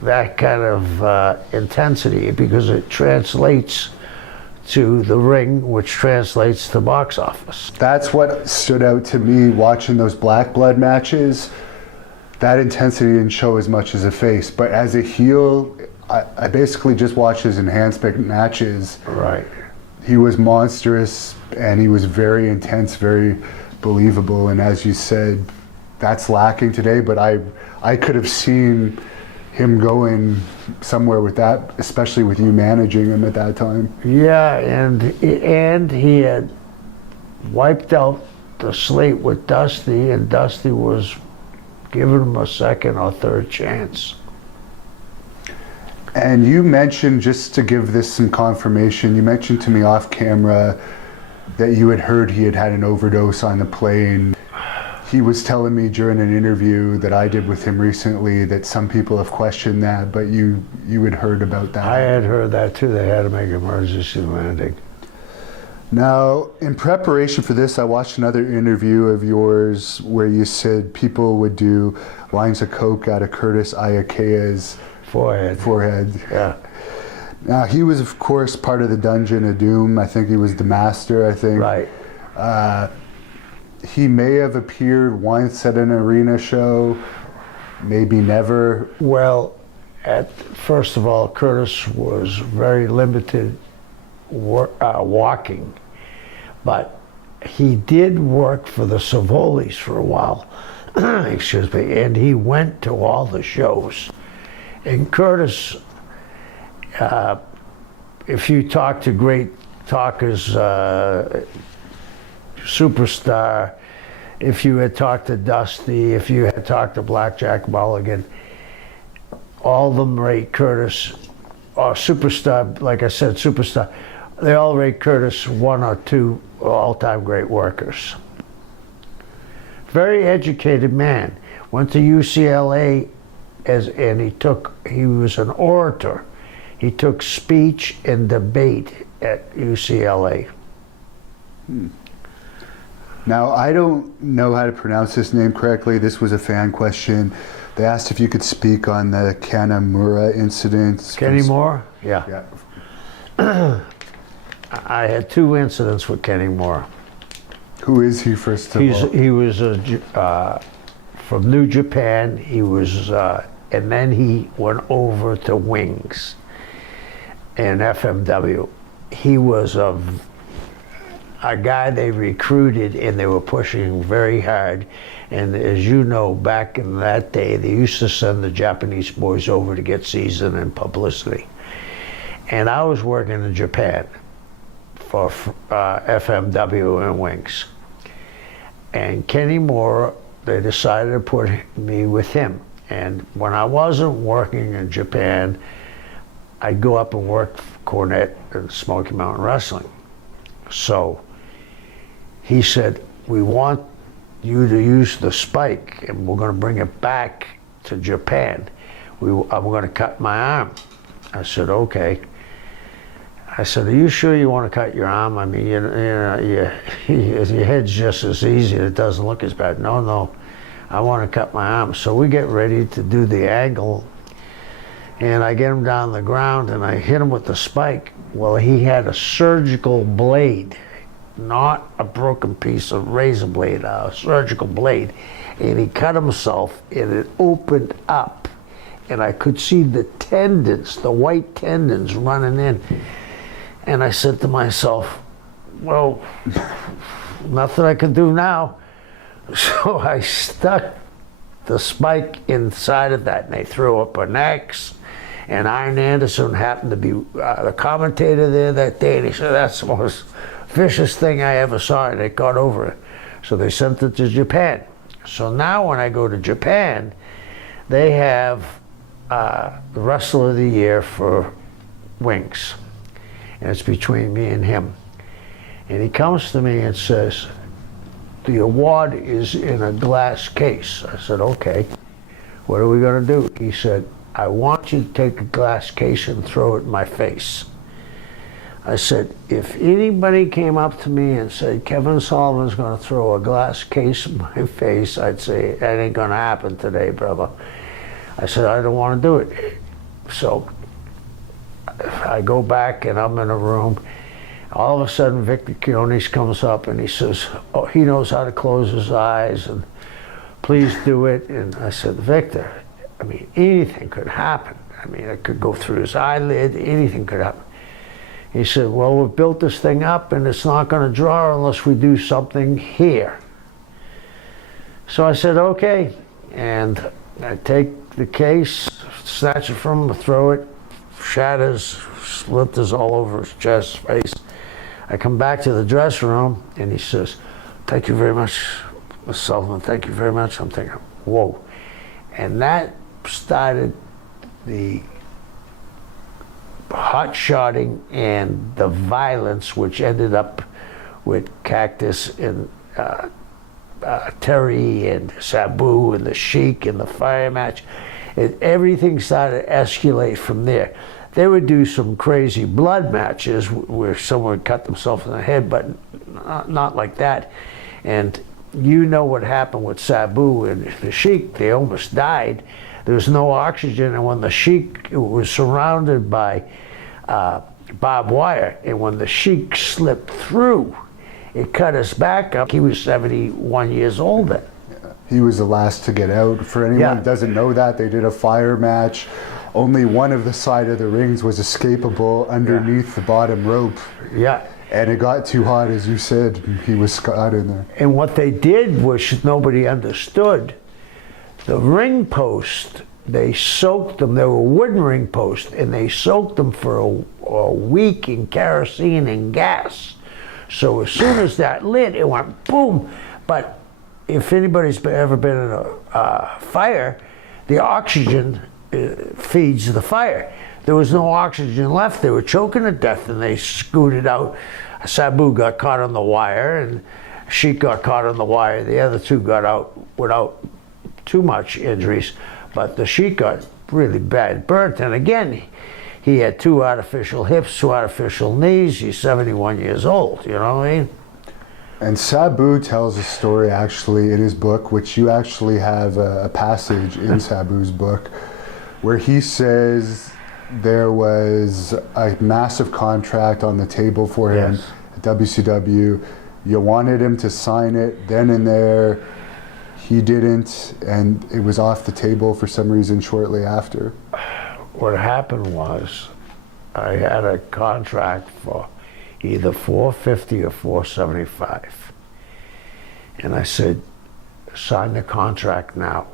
that kind of intensity because it translates to the ring, which translates to box office. That's what stood out to me watching those Black Blood matches. That intensity didn't show as much as a face, but as a heel, I basically just watched his enhancement matches. Right. He was monstrous, and he was very intense, very believable, and as you said, that's lacking today, but I could have seen him going somewhere with that, especially with you managing him at that time. Yeah, and he had wiped out the slate with Dusty, and Dusty was giving him a second or third chance. And you mentioned, just to give this some confirmation, you mentioned to me off camera that you had heard he had had an overdose on the plane. He was telling me during an interview that I did with him recently that some people have questioned that, but you had heard about that. I had heard that too. They had to make emergency landing. Now, in preparation for this, I watched another interview of yours where you said people would do lines of coke out of Curtis Iakea's forehead. Yeah. Now, he was, of course, part of the Dungeon of Doom. I think he was the master, I think. Right. He may have appeared once at an arena show, maybe never. Well, first of all, Curtis was very limited walking, but he did work for the Savolis for a while, excuse me, and he went to all the shows. And Curtis, if you talk to great talkers, Superstar, if you had talked to Dusty, if you had talked to Blackjack Mulligan, all of them rate Curtis, or Superstar, like I said, Superstar, they all rate Curtis one or two all-time great workers. Very educated man. Went to UCLA, and he was an orator. He took speech and debate at UCLA. Now, I don't know how to pronounce this name correctly. This was a fan question. They asked if you could speak on the Kanamura incident. Kenny Moore? Yeah. Yeah. I had 2 incidents with Kenny Moore. Who is he, first of all? He was from New Japan. He was, and then he went over to Wings and FMW. He was a guy they recruited, and they were pushing very hard. And as you know, back in that day, they used to send the Japanese boys over to get season and publicity. And I was working in Japan for FMW and Wings. And Kenny Moore, they decided to put me with him. And when I wasn't working in Japan, I'd go up and work for Cornette and Smoky Mountain Wrestling. So he said, we want you to use the spike, and we're going to bring it back to Japan. I'm going to cut my arm. I said, okay. I said, are you sure you want to cut your arm? I mean, your head's just as easy. It doesn't look as bad. No, I want to cut my arm. So we get ready to do the angle, and I get him down the ground, and I hit him with the spike. Well, he had a surgical blade, not a broken piece of razor blade, a surgical blade. And he cut himself, and it opened up, and I could see the tendons, the white tendons running in. And I said to myself, well, nothing I can do now. So I stuck the spike inside of that, and they threw up an X. And Iron Anderson happened to be the commentator there that day, and he said, that's the most vicious thing I ever saw, and they got over it. So they sent it to Japan. So now when I go to Japan, they have the Wrestler of the Year for Wings. And it's between me and him. And he comes to me and says, the award is in a glass case. I said, okay, what are we going to do? He said, I want you to take a glass case and throw it in my face. I said, if anybody came up to me and said, Kevin Sullivan's going to throw a glass case in my face, I'd say, that ain't going to happen today, brother. I said, I don't want to do it. So I go back, and I'm in a room. All of a sudden, Victor Quinones comes up, and he says, oh, he knows how to close his eyes, and please do it. And I said, Victor, I mean, anything could happen. I mean, it could go through his eyelid, anything could happen. He said, well, we've built this thing up, and it's not going to draw unless we do something here. So I said, okay. And I take the case, snatch it from him, throw it, shatters, splinters all over his chest, face. I come back to the dressing room, and he says, thank you very much, Mr. Sullivan, thank you very much. I'm thinking, whoa. And that started the hot-shotting and the violence, which ended up with Cactus and Terry and Sabu and the Sheik and the fire match. Everything started to escalate from there. They would do some crazy blood matches where someone would cut themselves in the head, but not like that. And you know what happened with Sabu and the Sheik. They almost died. There was no oxygen, and when the Sheik was surrounded by barbed wire, and when the Sheik slipped through, it cut his back up. He was 71 years old then. He was the last to get out. For anyone who doesn't know that, they did a fire match. Only one of the side of the rings was escapable underneath the bottom rope. Yeah. And it got too hot, as you said. He was caught in there. And what they did, which nobody understood, the ring post, they soaked them. They were wooden ring posts, and they soaked them for a week in kerosene and gas. So as soon as that lit, it went boom. But if anybody's ever been in a fire, the oxygen feeds the fire. There was no oxygen left. They were choking to death, and they scooted out. Sabu got caught on the wire, and Sheik got caught on the wire. The other two got out without too much injuries, but the Sheik got really bad burnt. And again, he had 2 artificial hips, 2 artificial knees. He's 71 years old, you know what I mean? And Sabu tells a story actually in his book, which you actually have a passage in Sabu's book, where he says there was a massive contract on the table for him at WCW. You wanted him to sign it then and there. He didn't, and it was off the table for some reason shortly after. What happened was I had a contract for either $450 or $475. And I said, sign the contract now.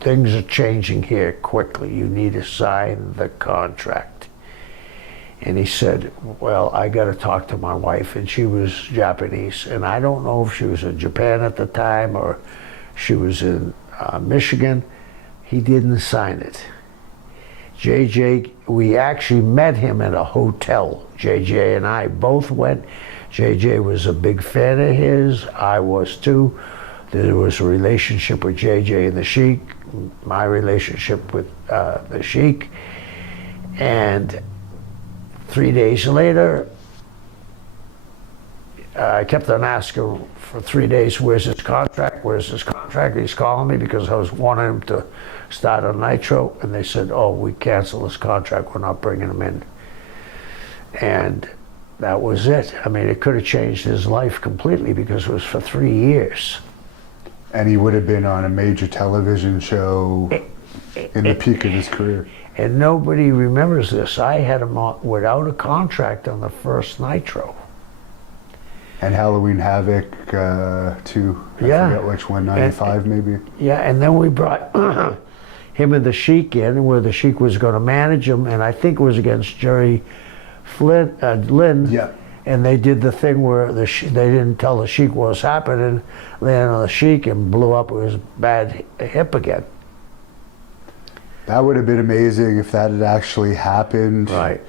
Things are changing here quickly. You need to sign the contract. And he said, well, I got to talk to my wife. And she was Japanese. And I don't know if she was in Japan at the time or she was in Michigan. He didn't sign it. JJ, we actually met him at a hotel. JJ and I both went. JJ was a big fan of his. I was too. There was a relationship with JJ and the Sheik, my relationship with the Sheik. And 3 days later, I kept on asking for 3 days, where's his contract? Where's his contract? He's calling me because I was wanting him to start on Nitro. And they said, oh, we cancel his contract. We're not bringing him in. And that was it. I mean, it could have changed his life completely because it was for 3 years. And he would have been on a major television show in the peak of his career. And nobody remembers this. I had him without a contract on the first Nitro. And Halloween Havoc, too. I forget which one, 95 maybe? Yeah, and then we brought him and the Sheik in, where the Sheik was going to manage him, and I think it was against Jerry Lynn. Yeah. And they did the thing where they didn't tell the Sheik what was happening, landed on the Sheik and blew up his bad hip again. That would have been amazing if that had actually happened. Right.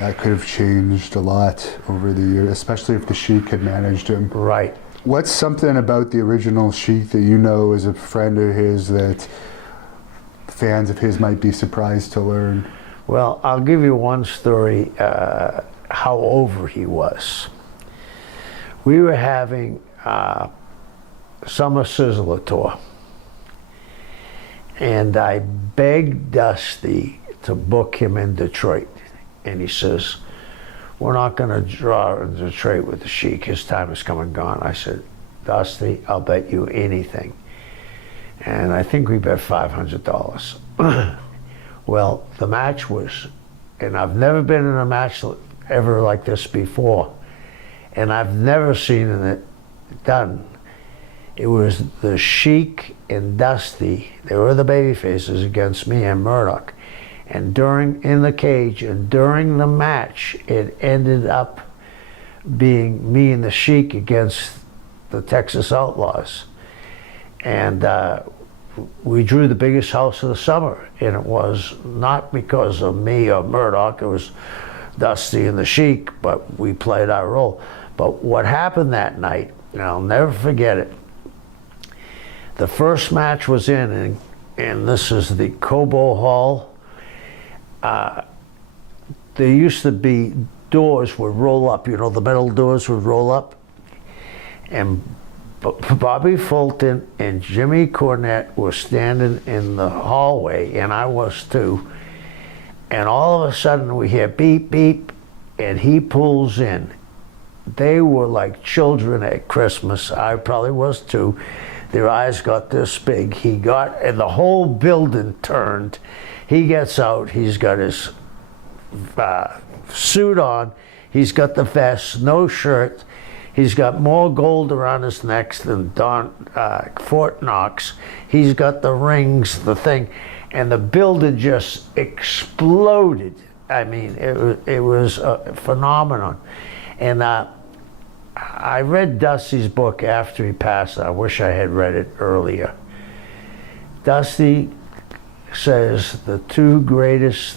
That could have changed a lot over the years, especially if the Sheik had managed him. Right. What's something about the original Sheik that you know as a friend of his that fans of his might be surprised to learn? Well, I'll give you one story, how over he was. We were having Summer Sizzler tour. And I begged Dusty to book him in Detroit. And he says, we're not going to draw in Detroit with the Sheik. His time is come and gone. I said, Dusty, I'll bet you anything. And I think we bet $500. Well, the match was, and I've never been in a match ever like this before. And I've never seen it done. It was the Sheik and Dusty. They were the baby faces against me and Murdoch. And in the cage and during the match, it ended up being me and the Sheik against the Texas Outlaws. And we drew the biggest house of the summer. And it was not because of me or Murdoch, it was Dusty and the Sheik, but we played our role. But what happened that night, and I'll never forget it, the first match was in, and this is the Cobo Hall. There used to be doors would roll up, you know, the metal doors would roll up. And Bobby Fulton and Jimmy Cornette were standing in the hallway, and I was too. And all of a sudden we hear beep, beep, and he pulls in. They were like children at Christmas. I probably was too. Their eyes got this big. And the whole building turned. He gets out, he's got his suit on, he's got the vest, no shirt, he's got more gold around his neck than Fort Knox, he's got the rings, the thing, and the building just exploded. I mean, it was a phenomenon. And I read Dusty's book after he passed. I wish I had read it earlier. Dusty says the two greatest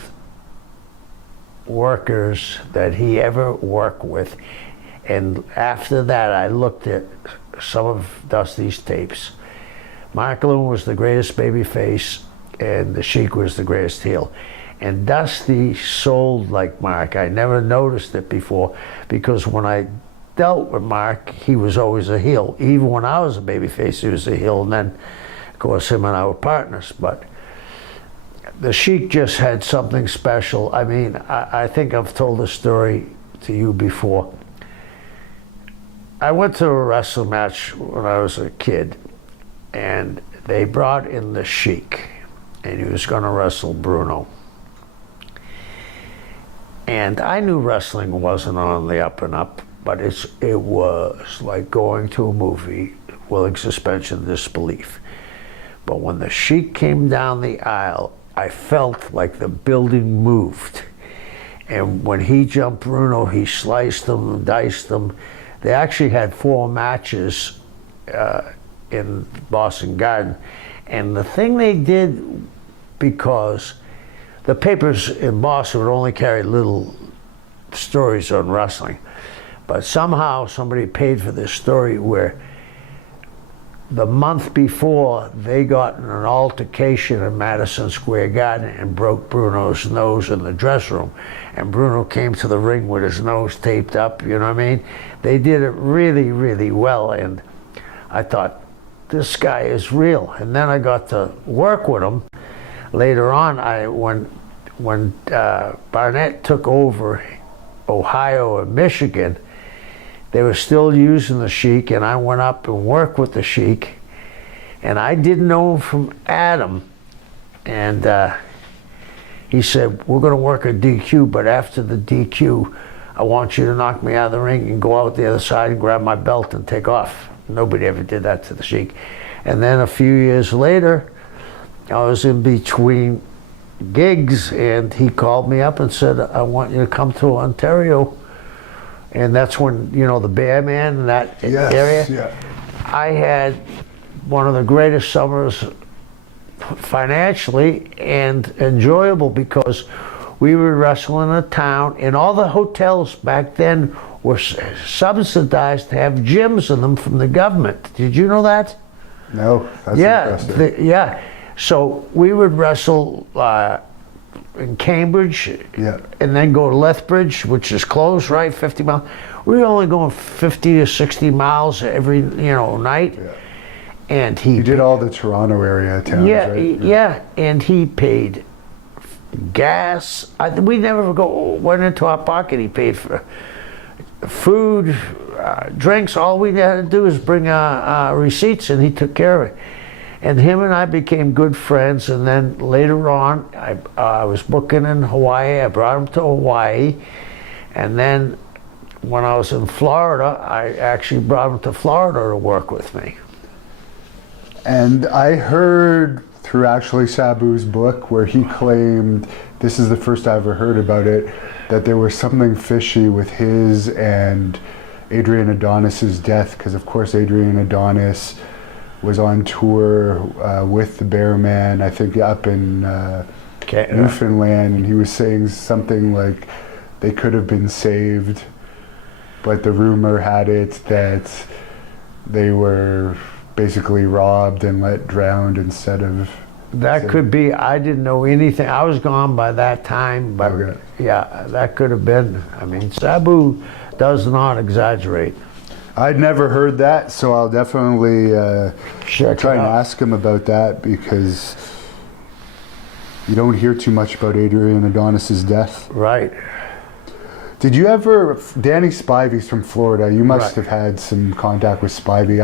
workers that he ever worked with, and after that I looked at some of Dusty's tapes. Mark Lewin was the greatest babyface, and the Sheik was the greatest heel. And Dusty sold like Mark. I never noticed it before, because when I dealt with Mark, he was always a heel. Even when I was a babyface, he was a heel, and then, of course, him and I were partners. But the Sheik just had something special. I mean, I think I've told this story to you before. I went to a wrestling match when I was a kid, and they brought in the Sheik, and he was going to wrestle Bruno. And I knew wrestling wasn't on the up and up, but it was like going to a movie with suspension of disbelief. But when the Sheik came down the aisle, I felt like the building moved. And when he jumped Bruno, he sliced them, diced them. They actually had 4 matches in Boston Garden. And the thing they did, because the papers in Boston would only carry little stories on wrestling, but somehow somebody paid for this story where the month before they got in an altercation in Madison Square Garden and broke Bruno's nose in the dressing room, and Bruno came to the ring with his nose taped up, you know what I mean? They did it really, really well, and I thought, this guy is real. And then I got to work with him later on. When Barnett took over Ohio and Michigan, they were still using the Sheik, and I went up and worked with the Sheik, and I didn't know him from Adam, and he said, we're going to work a DQ, but after the DQ, I want you to knock me out of the ring and go out the other side and grab my belt and take off. Nobody ever did that to the Sheik. And then a few years later, I was in between gigs, and he called me up and said, I want you to come to Ontario. And that's when, you know, the Bear Man and that area. Yeah. I had one of the greatest summers financially and enjoyable, because we were wrestling in a town, and all the hotels back then were subsidized to have gyms in them from the government. Did you know that? No, that's interesting. Yeah. So we would wrestle in Cambridge, and then go to Lethbridge, which is close, right? 50 miles. We were only going 50 to 60 miles every, night. Yeah. And you did all the Toronto area towns, right? Yeah, and he paid gas. We never went into our pocket. He paid for food, drinks. All we had to do is bring receipts, and he took care of it. And him and I became good friends, and then later on, I was booking in Hawaii. I brought him to Hawaii, and then when I was in Florida, I actually brought him to Florida to work with me. And I heard through actually Sabu's book where he claimed, this is the first I ever heard about it, that there was something fishy with his and Adrian Adonis's death, because of course Adrian Adonis was on tour with the Bear Man, I think up in Newfoundland, and he was saying something like they could have been saved, but the rumor had it that they were basically robbed and drowned instead of... That could be. I didn't know anything. I was gone by that time, but yeah, that could have been. I mean, Sabu does not exaggerate. I'd never heard that, so I'll definitely try and ask him about that, because you don't hear too much about Adrian Adonis's death. Right. Did you ever... Danny Spivey's from Florida. You must have had some contact with Spivey.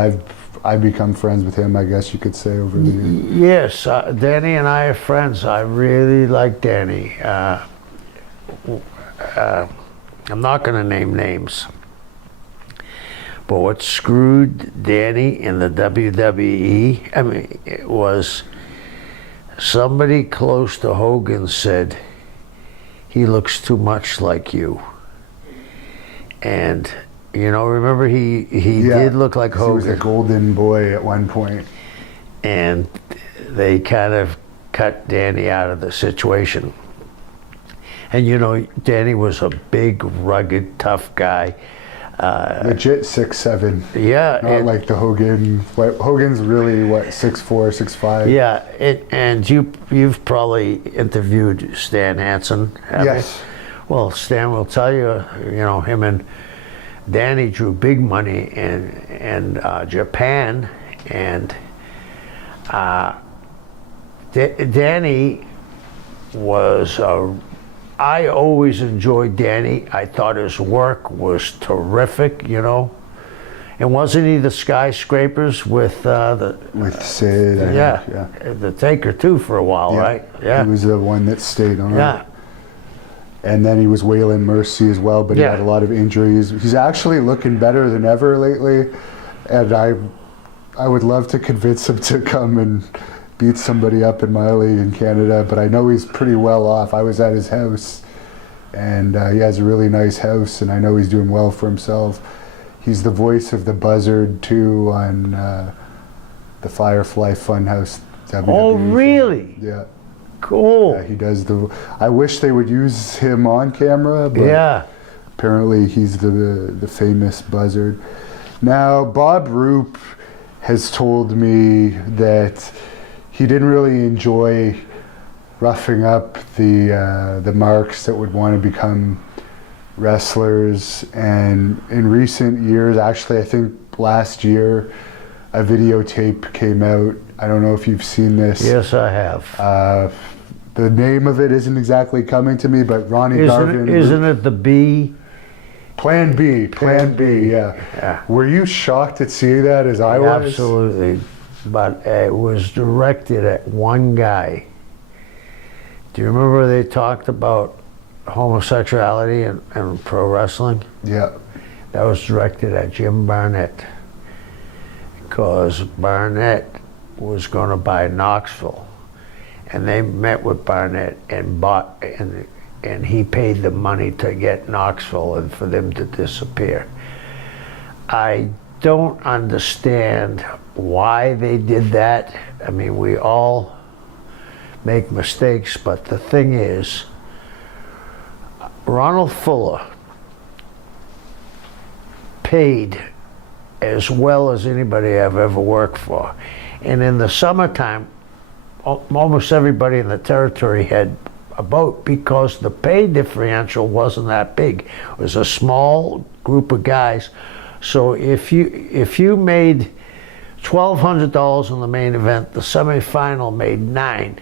I've become friends with him, I guess you could say, over the years. Yes, Danny and I are friends. I really like Danny. I'm not going to name names, but what screwed Danny in the WWE, it was somebody close to Hogan said, he looks too much like you. And remember he did look like Hogan. He was a golden boy at one point. And they kind of cut Danny out of the situation. And Danny was a big, rugged, tough guy. Legit 6'7". Yeah. Not like the Hogan. Hogan's really, 6'4", 6'5"? Yeah, and you've probably interviewed Stan Hansen. Yes. Well, Stan will tell you, him and Danny drew big money in Japan, and Danny was I always enjoyed Danny. I thought his work was terrific, And wasn't he the skyscrapers with with Sid? I think, the Taker too for a while, right? Yeah, he was the one that stayed on. Yeah. And then he was Waylon Mercy as well, but he had a lot of injuries. He's actually looking better than ever lately, and I would love to convince him to come and beat somebody up in my league in Canada, but I know he's pretty well off. I was at his house, and he has a really nice house, and I know he's doing well for himself. He's the voice of the Buzzard too on the Firefly Funhouse WWE. Oh, really? Yeah. Cool. Yeah, he does I wish they would use him on camera, but apparently he's the famous Buzzard. Now, Bob Roop has told me that he didn't really enjoy roughing up the marks that would want to become wrestlers, and in recent years, actually I think last year, a videotape came out. I don't know if you've seen this. Yes, I have. The name of it isn't exactly coming to me, but Ronnie Garvin. Isn't it the B? Plan B, yeah. Were you shocked at seeing that as I was? Absolutely. But it was directed at one guy. Do you remember they talked about homosexuality and pro wrestling? Yeah. That was directed at Jim Barnett, because Barnett was going to buy Knoxville, and they met with Barnett and bought, and he paid the money to get Knoxville and for them to disappear. I don't understand why they did that. I mean, we all make mistakes, but the thing is, Ronald Fuller paid as well as anybody I've ever worked for. And in the summertime, almost everybody in the territory had a boat, because the pay differential wasn't that big. It was a small group of guys. So if you made $1,200 in the main event, the semifinal made $9.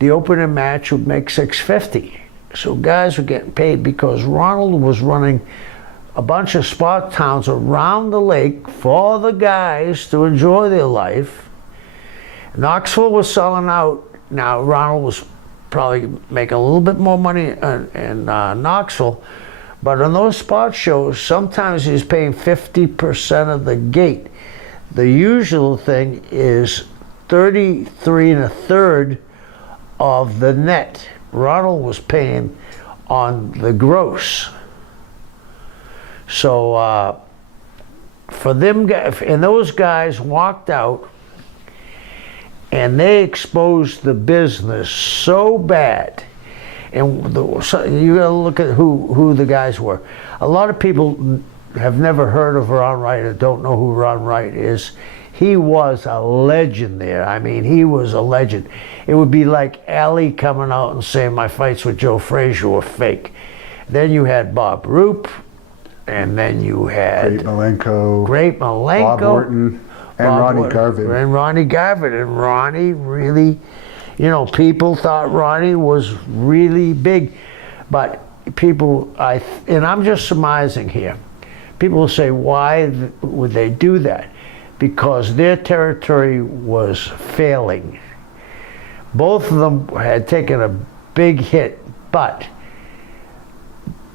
The opening match would make $650. So guys were getting paid because Ronald was running a bunch of spot towns around the lake for the guys to enjoy their life. Knoxville was selling out. Now Ronald was probably making a little bit more money in Knoxville, but on those spot shows, sometimes he's paying 50% of the gate. The usual thing is 33 1/3 of the net. Ronald was paying on the gross. So for them, and those guys walked out, and they exposed the business so bad. And you got to look at who the guys were. A lot of people have never heard of Ron Wright or don't know who Ron Wright is. He was a legend there. I mean, he was a legend. It would be like Ali coming out and saying my fights with Joe Frazier were fake. Then you had Bob Roop, and then you had Great Malenko, Bob Orton, and Ronnie Garvin. And Ronnie Garvin. And Ronnie really, people thought Ronnie was really big. But people, and I'm just surmising here, people will say, why would they do that? Because their territory was failing. Both of them had taken a big hit, but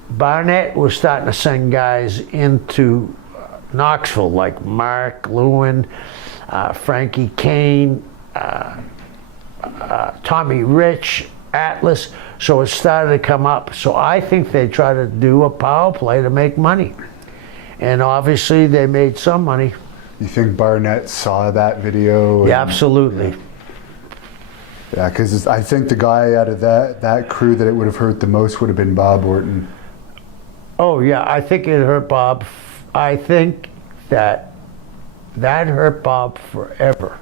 Barnett was starting to send guys into Knoxville, like Mark Lewin, Frankie Kane, Tommy Rich, Atlas, so it started to come up. So I think they tried to do a power play to make money. And obviously they made some money. You think Barnett saw that video? Yeah, absolutely. Yeah, because I think the guy out of that crew that it would have hurt the most would have been Bob Orton. Oh yeah, I think it hurt Bob. I think that hurt Bob forever.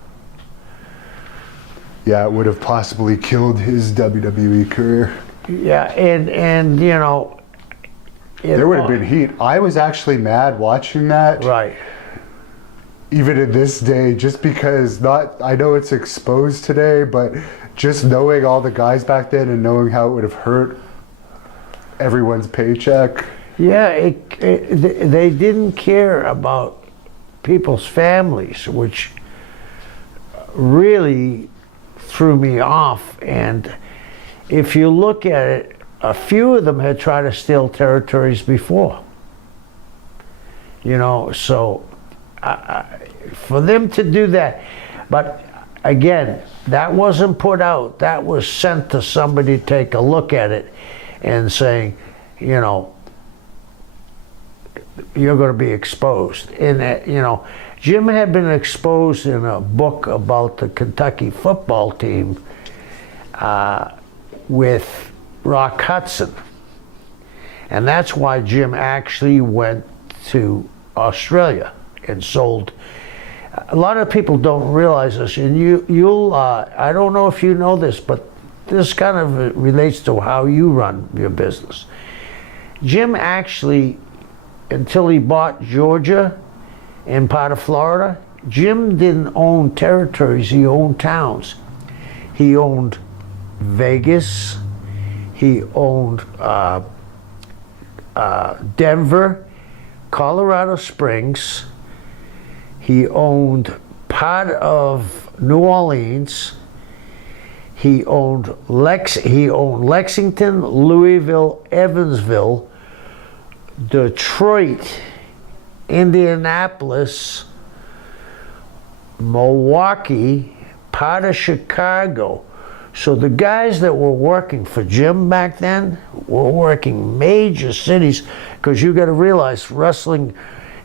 Yeah, it would have possibly killed his WWE career. Yeah, and there would have been heat. I was actually mad watching that. Right. Even in this day, just because I know it's exposed today, but just knowing all the guys back then and knowing how it would have hurt everyone's paycheck. Yeah, they didn't care about people's families, which really threw me off. And if you look at it, a few of them had tried to steal territories before. You know, so for them to do that, but again, that wasn't put out. That was sent to somebody to take a look at it and saying, you know, you're going to be exposed. And that, you know, Jim had been exposed in a book about the Kentucky football team with Rock Hudson. And that's why Jim actually went to Australia and sold. A lot of people don't realize this, and you'll I don't know if you know this, but this kind of relates to how you run your business. Jim actually, until he bought Georgia and part of Florida, Jim didn't own territories, he owned towns. He owned Vegas, he owned Denver, Colorado Springs, he owned part of New Orleans, he owned Lexington, Louisville, Evansville, Detroit, Indianapolis, Milwaukee, part of Chicago. So the guys that were working for Jim back then were working major cities, because you got to realize wrestling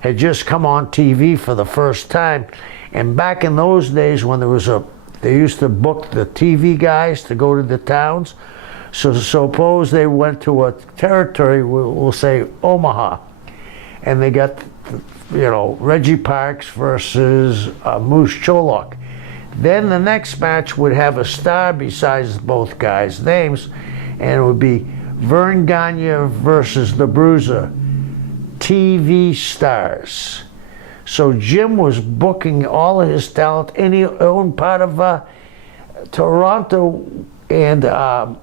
had just come on TV for the first time. And back in those days when they used to book the TV guys to go to the towns. So suppose they went to a territory, we'll say Omaha, and they got, you know, Reggie Parks versus Moose Cholok. Then the next match would have a star besides both guys' names, and it would be Vern Gagne versus the Bruiser. TV stars. So Jim was booking all of his talent, and he owned part of Toronto and part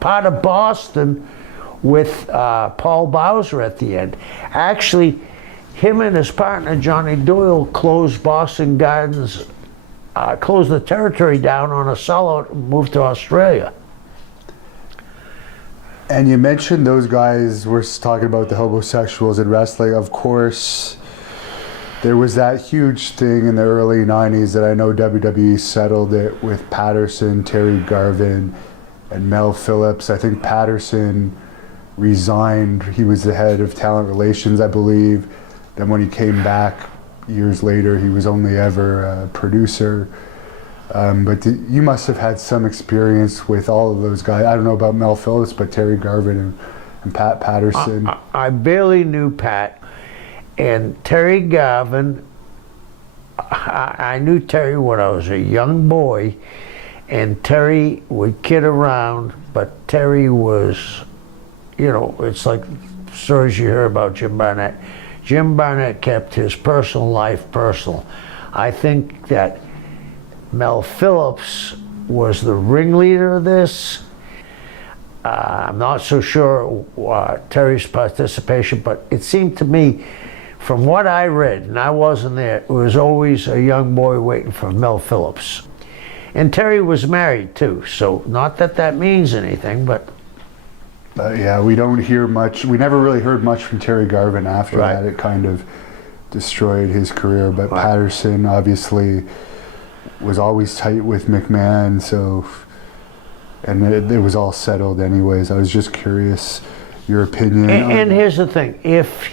of Boston with Paul Bowser at the end. Actually, him and his partner Johnny Doyle closed Boston Gardens, closed the territory down on a sellout and moved to Australia. And you mentioned those guys were talking about the homosexuals in wrestling. Of course, there was that huge thing in the early 90s that I know WWE settled it with Patterson, Terry Garvin, and Mel Phillips. I think Patterson resigned. He was the head of talent relations, I believe. Then when he came back years later, he was only ever a producer. But you must have had some experience with all of those guys. I don't know about Mel Phillips, but Terry Garvin and Pat Patterson. I barely knew Pat. And Terry Garvin, I knew Terry when I was a young boy, and Terry would kid around, but Terry was, you know, it's like stories you hear about Jim Barnett. Jim Barnett kept his personal life personal. I think that Mel Phillips was the ringleader of this. I'm not so sure Terry's participation, but it seemed to me, from what I read, and I wasn't there, it was always a young boy waiting for Mel Phillips. And Terry was married too, so not that that means anything, but... yeah, we don't hear much. We never really heard much from Terry Garvin after that. It kind of destroyed his career, but Patterson obviously was always tight with McMahon, so, and it was all settled anyways. I was just curious your opinion. And here's the thing, if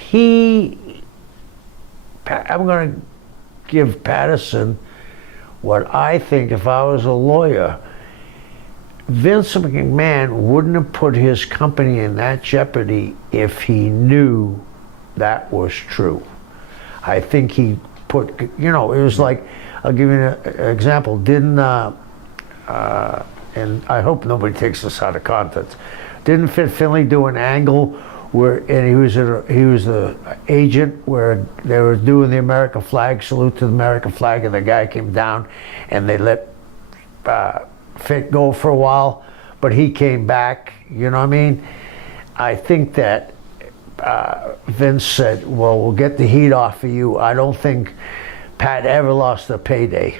I'm going to give Patterson what I think, if I was a lawyer, Vince McMahon wouldn't have put his company in that jeopardy if he knew that was true. I think he put, you know, it was like, I'll give you an example. Didn't, and I hope nobody takes this out of context, didn't Fit Finley do an angle where, and he was the agent where they were doing the American flag, salute to the American flag, and the guy came down and they let Fit go for a while, but he came back, you know what I mean? I think that Vince said, well, we'll get the heat off of you. I don't think Pat ever lost a payday.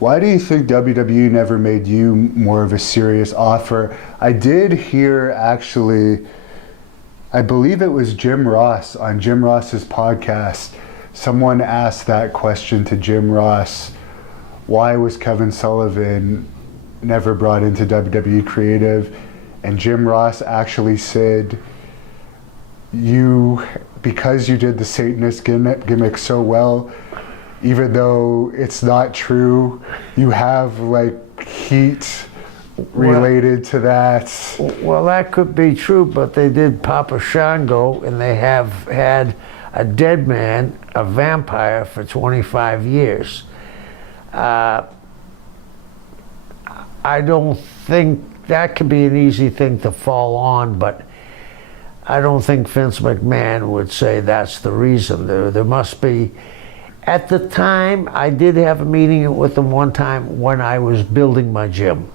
Why do you think WWE never made you more of a serious offer? I did hear, actually, I believe it was Jim Ross on Jim Ross's podcast. Someone asked that question to Jim Ross. Why was Kevin Sullivan never brought into WWE Creative? And Jim Ross actually said, because you did the Satanist gimmick so well, even though it's not true, you have like heat related to that. Well, that could be true, but they did Papa Shango, and they have had a dead man, a vampire, for 25 years. I don't think that could be an easy thing to fall on, but I don't think Vince McMahon would say that's the reason. There must be. At the time, I did have a meeting with them one time when I was building my gym.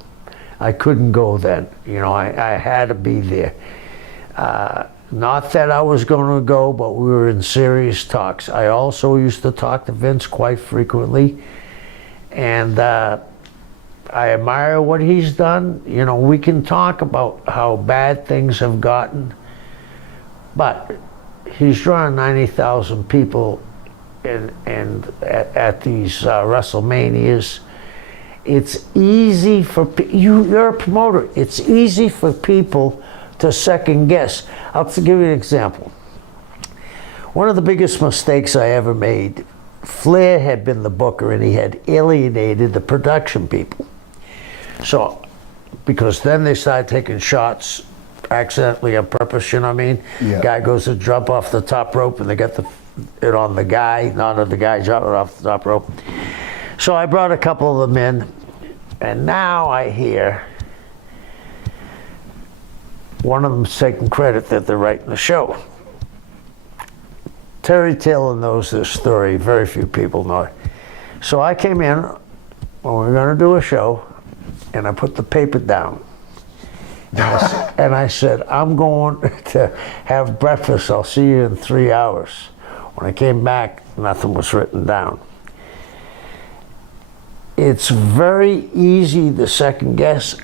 I couldn't go then. You know, I had to be there. Not that I was going to go, but we were in serious talks. I also used to talk to Vince quite frequently, and I admire what he's done. You know, we can talk about how bad things have gotten, but he's drawing 90,000 people at these WrestleManias. It's easy for you're a promoter. It's easy for people to second guess. I'll give you an example. One of the biggest mistakes I ever made, Flair had been the booker and he had alienated the production people. So, because then they started taking shots accidentally on purpose, you know what I mean? Yeah. Guy goes to jump off the top rope and they get it on the guy, not on the guy jumping off the top rope. So I brought a couple of them in, and now I hear one of them's taking credit that they're writing the show. Terry Taylor knows this story, very few people know it. So I came in when we were going to do a show, and I put the paper down. And I said, I'm going to have breakfast. I'll see you in 3 hours. When I came back, nothing was written down. It's very easy to second guess.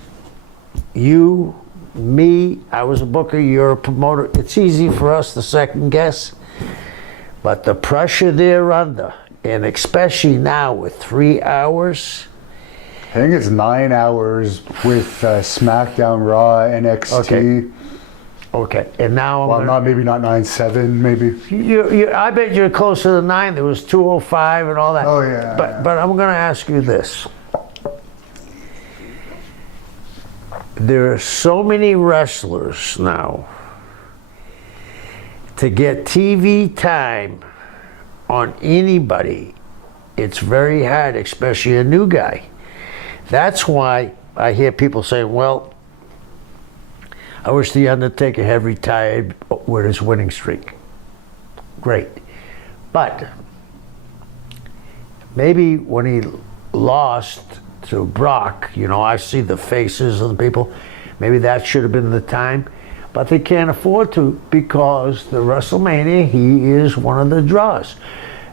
You, me, I was a booker, you're a promoter. It's easy for us to second guess. But the pressure they're under, and especially now with 3 hours. I think it's 9 hours with SmackDown, Raw, NXT. Okay, and now Maybe not 9/7, maybe. I bet you're closer to 9. There was 205 and all that. Oh yeah. But I'm going to ask you this: there are so many wrestlers now. To get TV time on anybody, it's very hard, especially a new guy. That's why I hear people saying, well, I wish The Undertaker had retired with his winning streak. Great. But maybe when he lost to Brock, you know, I see the faces of the people, maybe that should have been the time. But they can't afford to, because the WrestleMania, he is one of the draws.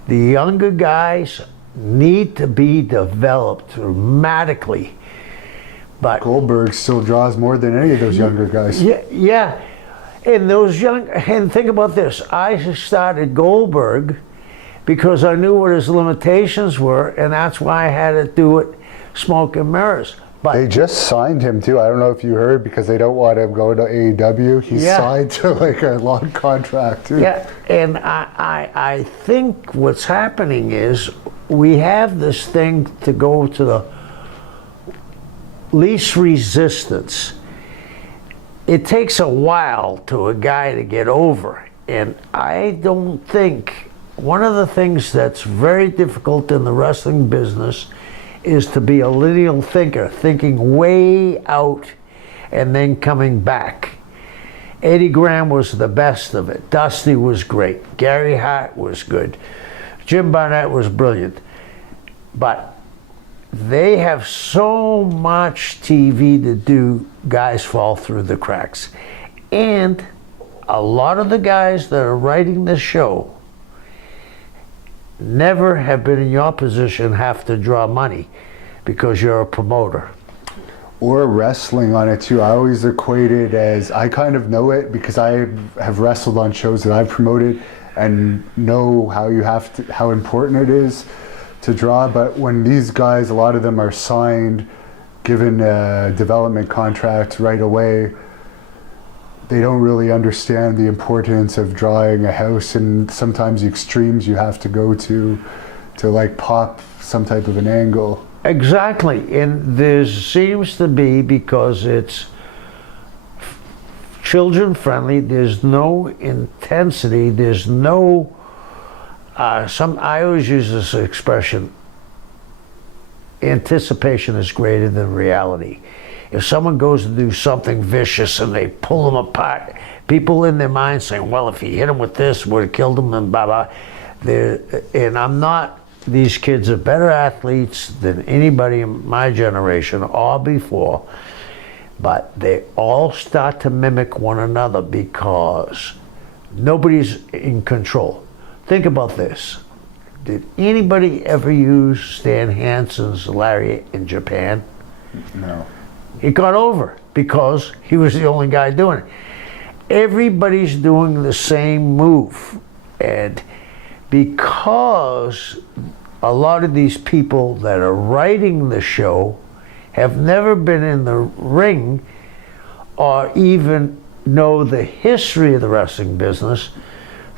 The younger guys need to be developed dramatically. But Goldberg still draws more than any of those younger guys. Yeah. And think about this. I started Goldberg because I knew what his limitations were, and that's why I had to do it smoke and mirrors. But they just signed him too. I don't know if you heard, because they don't want him going to AEW. He's signed to like a long contract too. Yeah, and I think what's happening is we have this thing to go to the least resistance. It takes a while to a guy to get over, and I don't think, one of the things that's very difficult in the wrestling business is to be a lineal thinker, thinking way out and then coming back. Eddie Graham was the best of it. Dusty was great. Gary Hart was good. Jim Barnett was brilliant. But they have so much TV to do, guys fall through the cracks. And a lot of the guys that are writing this show never have been in your position, have to draw money because you're a promoter. Or wrestling on it too. I always equate it as, I kind of know it because I have wrestled on shows that I've promoted and know how important it is to draw. But when these guys, a lot of them are signed, given a development contract right away, they don't really understand the importance of drawing a house and sometimes the extremes you have to go to like pop some type of an angle. Exactly, and there seems to be, because it's children friendly, there's no intensity, there's no, I always use this expression, anticipation is greater than reality. If someone goes to do something vicious and they pull them apart, people in their mind saying, well, if he hit him with this, would have killed him, and blah, blah. And I'm not, these kids are better athletes than anybody in my generation or before, but they all start to mimic one another because nobody's in control. Think about this. Did anybody ever use Stan Hansen's lariat in Japan? No. It got over because he was the only guy doing it. Everybody's doing the same move, and because a lot of these people that are writing the show have never been in the ring or even know the history of the wrestling business,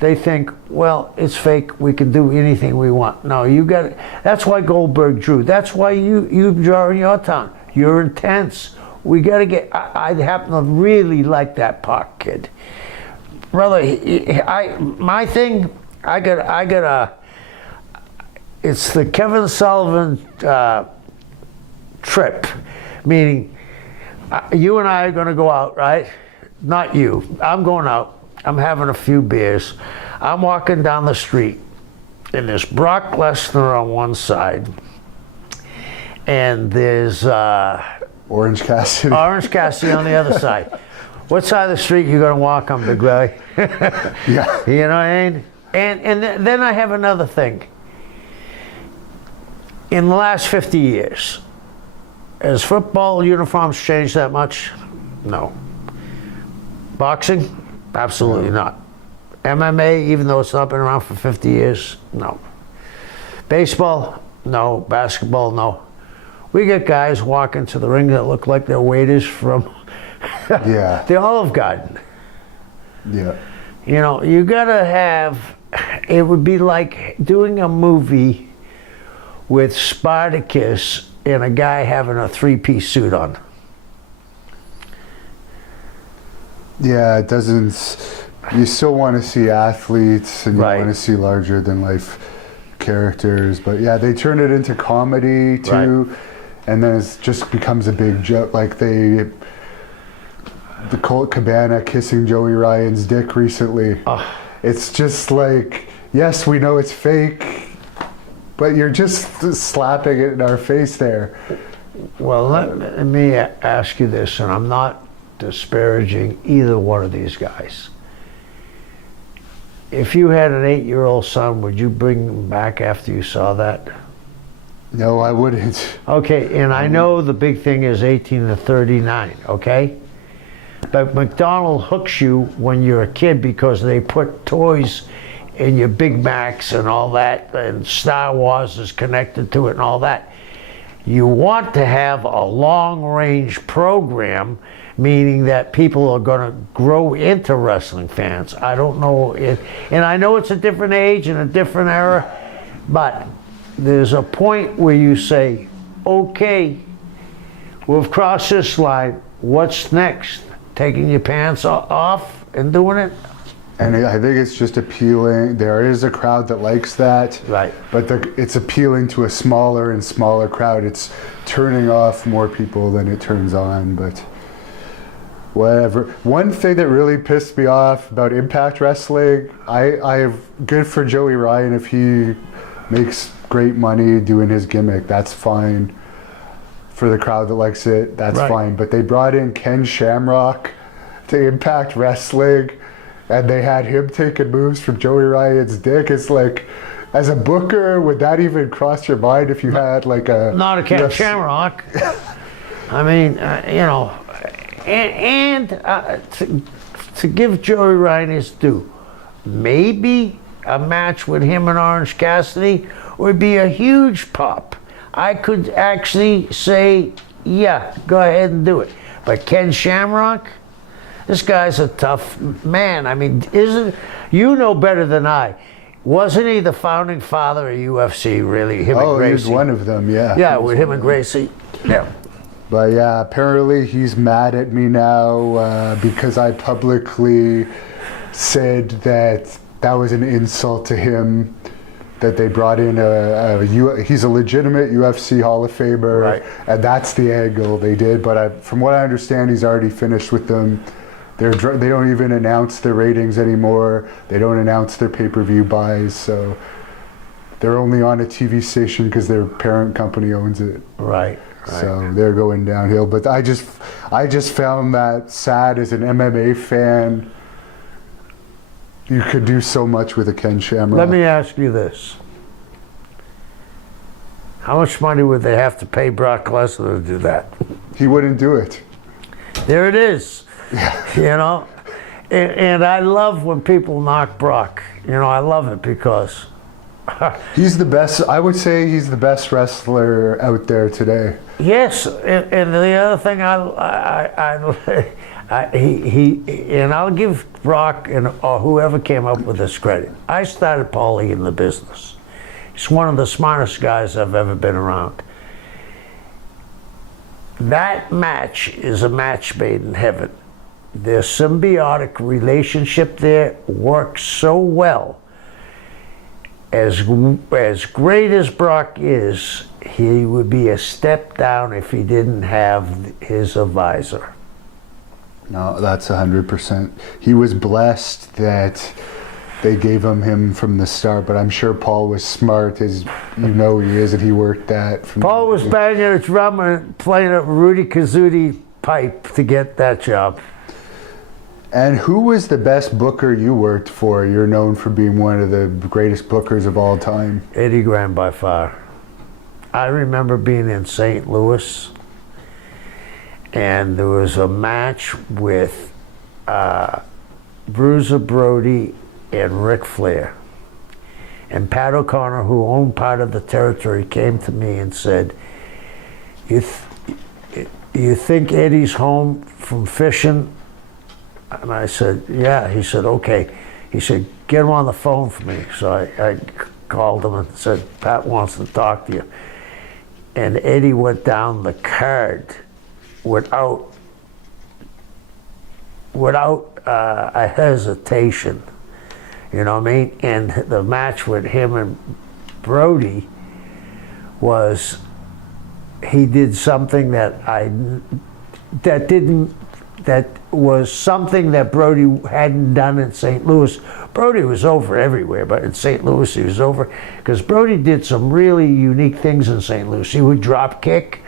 they think, well, it's fake, we can do anything we want. No, you got it. That's why Goldberg drew. That's why you draw in your town. You're intense. We got to get, I happen to really like that Park kid. Brother, my thing, I got it's the Kevin Sullivan trip, meaning you and I are going to go out, right? Not you. I'm going out. I'm having a few beers. I'm walking down the street, and there's Brock Lesnar on one side, and there's Orange Cassidy. Orange Cassidy on the other side. What side of the street you going to walk on, big guy? Yeah. You know what I mean? And then I have another thing. In the last 50 years, has football uniforms changed that much? No. Boxing? Absolutely not. MMA, even though it's not been around for 50 years? No. Baseball? No. Basketball? No. We get guys walking to the ring that look like they're waiters from Yeah. the Olive Garden. Yeah. You know, you gotta have, it would be like doing a movie with Spartacus and a guy having a three-piece suit on. Yeah, it doesn't, you still want to see athletes and you Right. want to see larger than life characters, but yeah, they turn it into comedy too, Right. and then it just becomes a big joke. Like the Colt Cabana kissing Joey Ryan's dick recently. It's just like, yes, we know it's fake, but you're just slapping it in our face there. Well, let me ask you this, and I'm not disparaging either one of these guys. If you had an 8-year-old son, would you bring him back after you saw that? No, I wouldn't. Okay, and I know the big thing is 18 to 39, okay? But McDonald's hooks you when you're a kid because they put toys in your Big Macs and all that, and Star Wars is connected to it and all that. You want to have a long-range program, meaning that people are going to grow into wrestling fans. I don't know it, and I know it's a different age and a different era, but there's a point where you say, okay, we've crossed this line, what's next? Taking your pants off and doing it? And I think it's just appealing. There is a crowd that likes that. Right. But it's appealing to a smaller and smaller crowd. It's turning off more people than it turns on, but whatever. One thing that really pissed me off about Impact Wrestling, I have good for Joey Ryan if he makes great money doing his gimmick. That's fine. For the crowd that likes it, that's Right. fine. But they brought in Ken Shamrock to Impact Wrestling, and they had him taking moves from Joey Ryan's dick. It's like, as a booker, would that even cross your mind if you had like a... Not a Ken Shamrock. I mean, you know, and to give Joey Ryan his due, maybe a match with him and Orange Cassidy would be a huge pop. I could actually say, yeah, go ahead and do it. But Ken Shamrock, this guy's a tough man. I mean, you know better than I. Wasn't he the founding father of UFC, really? Him and Gracie? He was one of them, yeah. Yeah, with him and Gracie. Yeah. But yeah, apparently he's mad at me now because I publicly said that was an insult to him, that they brought in he's a legitimate UFC Hall of Famer, right. And that's the angle they did. But from what I understand, he's already finished with them. They don't even announce their ratings anymore. They don't announce their pay-per-view buys, so they're only on a TV station because their parent company owns it. Right. So they're going downhill. But I just found that sad as an MMA fan. You could do so much with a Ken Shamrock. Let me ask you this. How much money would they have to pay Brock Lesnar to do that? He wouldn't do it. There it is. You know? And I love when people knock Brock. You know, I love it because... he's the best. I would say he's the best wrestler out there today. Yes, and the other thing and I'll give Brock or whoever came up with this credit. I started Paulie in the business. He's one of the smartest guys I've ever been around. That match is a match made in heaven. Their symbiotic relationship there works so well. As great as Brock is, he would be a step down if he didn't have his advisor. No, that's 100%. He was blessed that they gave him from the start, but I'm sure Paul was smart, as you know he is, and he worked that. Paul was banging a drum and playing a Rudy Kazudi pipe to get that job. And who was the best booker you worked for? You're known for being one of the greatest bookers of all time. Eddie Graham by far. I remember being in St. Louis, and there was a match with Bruiser Brody and Ric Flair. And Pat O'Connor, who owned part of the territory, came to me and said, you think Eddie's home from fishing? And I said, yeah. He said, okay. He said, get him on the phone for me. So I called him and said, Pat wants to talk to you. And Eddie went down the card without a hesitation. You know what I mean? And the match with him and Brody was, he did something that was something that Brody hadn't done in St. Louis. Brody was over everywhere, but in St. Louis he was over because Brody did some really unique things in St. Louis. He would drop kick,